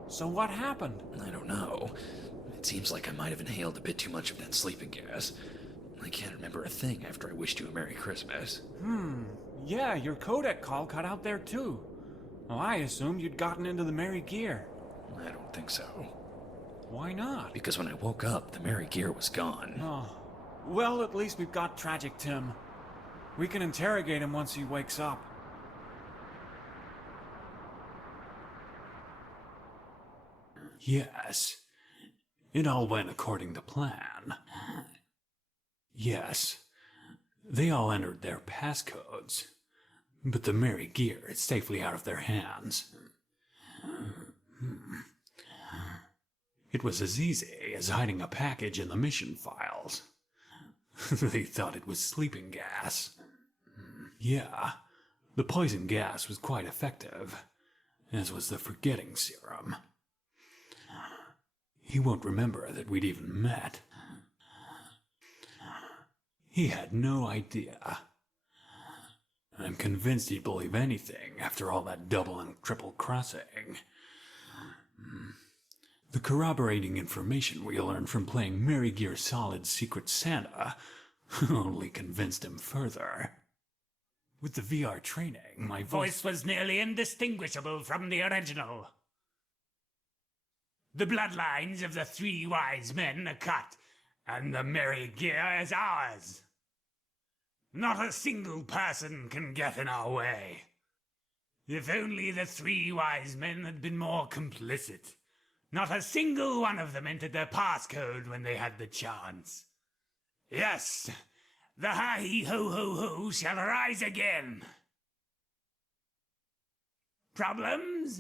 So what happened? I don't know. It seems like I might have inhaled a bit too much of that sleeping gas. I can't remember a thing after I wished you a Merry Christmas. Yeah, your codec call cut out there too. Well, I assumed you'd gotten into the Merry Gear. I don't think so. Why not? Because when I woke up, the Merry Gear was gone. Oh, well, at least we've got Tragic Tim. We can interrogate him once he wakes up. Yes, it all went according to plan. Yes, they all entered their passcodes, but the Merry Gear is safely out of their hands. It was as easy as hiding a package in the mission files. They thought it was sleeping gas. Yeah, the poison gas was quite effective, as was the forgetting serum. He won't remember that we'd even met. He had no idea. I'm convinced he'd believe anything after all that double and triple crossing. The corroborating information we learned from playing Merry Gear Solid Secret Santa only convinced him further. With the VR training, my Voice was nearly indistinguishable from the original. The bloodlines of the 3 wise men are cut, and the Merry Gear is ours. Not a single person can get in our way. If only the 3 wise men had been more complicit. Not a single one of them entered their passcode when they had the chance. Yes, the hi-ho-ho-ho shall rise again. Problems?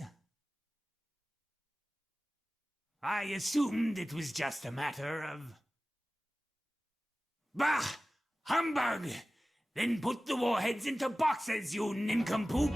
I assumed it was just a matter of... Bah! Humbug! Then put the warheads into boxes, you nincompoop!